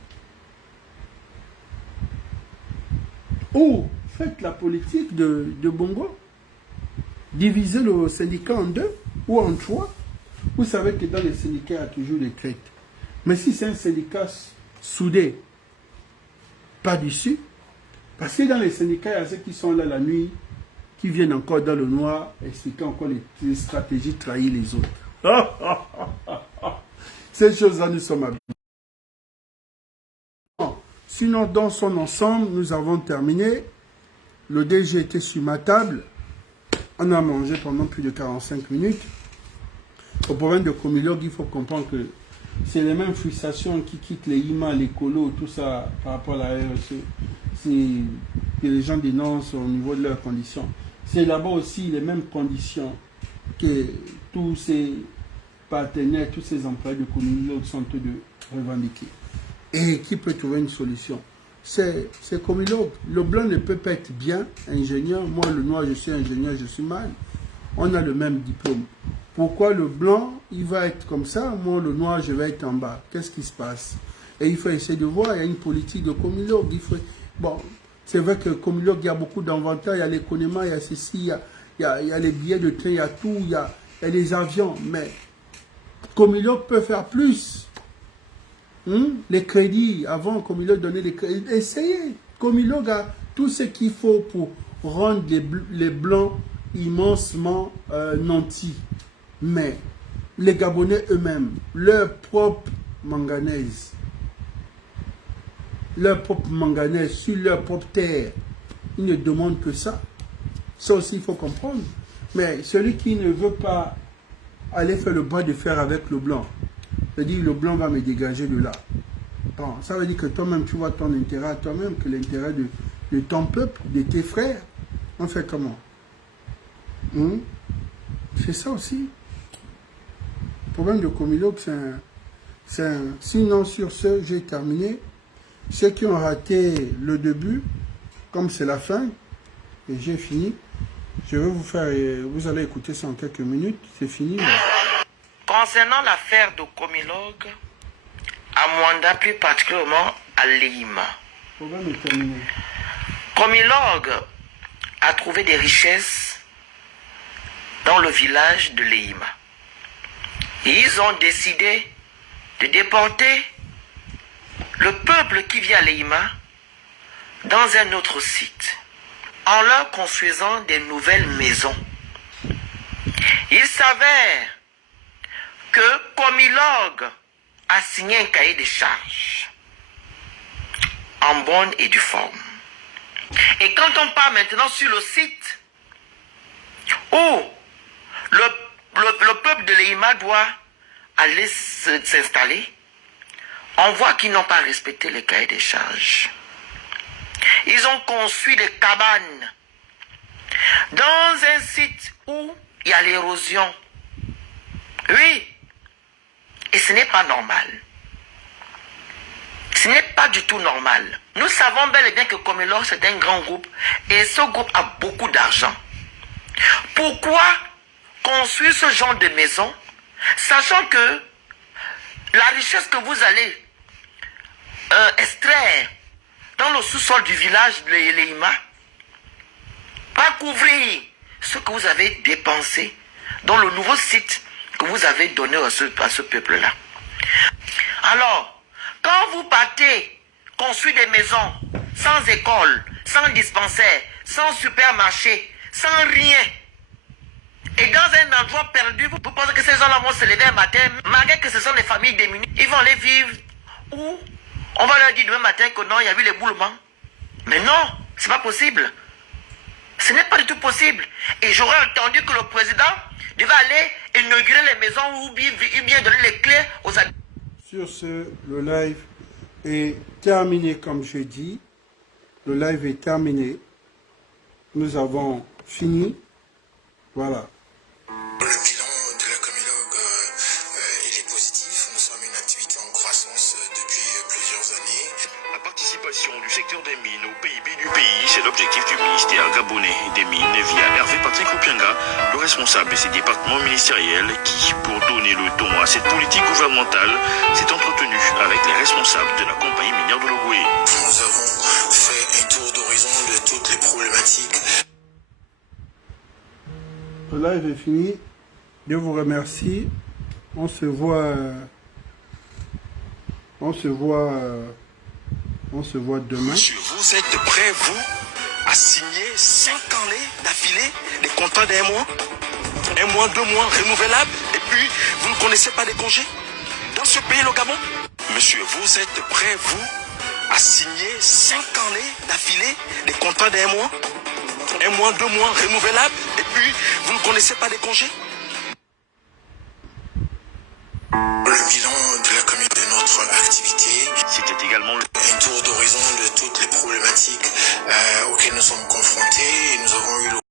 Ou faites la politique de Bongo. Divisez le syndicat en 2 ou en 3. Vous savez que dans les syndicats, il y a toujours des traites. Mais si c'est un syndicat soudé, pas d'issue, parce que dans les syndicats, il y a ceux qui sont là la nuit, qui viennent encore dans le noir, expliquer encore les stratégies, trahir les autres. Ces choses-là, nous sommes habitués. Sinon, dans son ensemble, nous avons terminé. Le DG était sur ma table. On a mangé pendant plus de 45 minutes. Au problème de Comilogue, il faut comprendre que c'est les mêmes frustrations qui quittent les IMA, les colos, tout ça par rapport à la RSE. C'est que les gens dénoncent au niveau de leurs conditions. C'est là-bas aussi les mêmes conditions que tous ces partenaires, tous ces employés de Comilogue sont eux de revendiquer. Et qui peut trouver une solution? C'est Comilogue. Le blanc ne peut pas être bien ingénieur. Moi, le noir, je suis ingénieur, je suis mal. On a le même diplôme. Pourquoi le blanc, il va être comme ça? Moi, le noir, je vais être en bas. Qu'est-ce qui se passe? Et il faut essayer de voir. Il y a une politique de Comilogue. Bon, c'est vrai que Comilogue, il y a beaucoup d'inventaires. Il y a l'économie, il y a ceci, il y a les billets de train, il y a tout, il y a les avions. Mais Comilogue peut faire plus. Les crédits, avant Comilogue donnait les crédits. Essayez. Comilogue a tout ce qu'il faut pour rendre les blancs immensement nantis. Mais les Gabonais eux-mêmes, leur propre manganèse sur leur propre terre, ils ne demandent que ça. Ça aussi, il faut comprendre. Mais celui qui ne veut pas aller faire le bras de fer avec le blanc, veut dire le blanc va me dégager de là. Bon, ça veut dire que toi-même, tu vois ton intérêt à toi-même, que l'intérêt de ton peuple, de tes frères. On fait comment? C'est ça aussi. Le problème de Comilogue, c'est un... Sinon, sur ce, j'ai terminé. Ceux qui ont raté le début, comme c'est la fin, et j'ai fini, je vais vous faire... Vous allez écouter ça en quelques minutes. C'est fini. Là. Concernant l'affaire de Comilogue, à Mwanda, plus particulièrement à Lehima. Le problème est terminé. Comilogue a trouvé des richesses dans le village de Lehima. Et ils ont décidé de déporter le peuple qui vit à Lehima dans un autre site, en leur construisant des nouvelles maisons. Il s'avère que Comilogue a signé un cahier de charges en bonne et due forme. Et quand on part maintenant sur le site où le peuple de Lehima doit aller s'installer, on voit qu'ils n'ont pas respecté les cahiers des charges. Ils ont construit des cabanes dans un site où il y a l'érosion. Oui. Et ce n'est pas normal. Ce n'est pas du tout normal. Nous savons bel et bien que Comilogue, c'est un grand groupe et ce groupe a beaucoup d'argent. Pourquoi construire ce genre de maison, sachant que la richesse que vous allez extraire dans le sous-sol du village de Lehima va couvrir ce que vous avez dépensé dans le nouveau site que vous avez donné à ce peuple-là. Alors, quand vous partez construire des maisons sans école, sans dispensaire, sans supermarché, sans rien, et dans un endroit perdu, vous pensez que ces gens-là vont se lever un matin, malgré que ce sont des familles démunies, ils vont aller vivre où on va leur dire demain matin que non, il y a eu l'éboulement. Mais non, c'est pas possible. Ce n'est pas du tout possible. Et j'aurais entendu que le président devait aller inaugurer les maisons ou bien donner les clés aux habitants. Sur ce, le live est terminé comme je dis. Le live est terminé. Nous avons fini. Voilà. Le bilan de la Comilogue, il est positif. Nous sommes une activité en croissance depuis plusieurs années. La participation du secteur des mines au PIB du pays, c'est l'objectif du ministère gabonais des Mines via Hervé Patrick Opianga, le responsable de ces départements ministériels qui, pour donner le ton à cette politique gouvernementale, s'est entretenu avec les responsables de la compagnie minière de Logoué. Nous avons fait un tour d'horizon de toutes les problématiques. Le live est fini. Je vous remercie. On se voit demain. Monsieur, vous êtes prêt, vous, à signer 5 années d'affilée les contrats d'un mois, 1 mois, 2 mois, renouvelables, et puis vous ne connaissez pas des congés dans ce pays, le Gabon? Monsieur, vous êtes prêt, vous, à signer 5 années d'affilée les contrats d'un mois, 1 mois, 2 mois, renouvelables, et puis vous ne connaissez pas des congés? Le bilan de la Comilogue de notre activité. C'était également Un tour d'horizon de toutes les problématiques auxquelles nous sommes confrontés.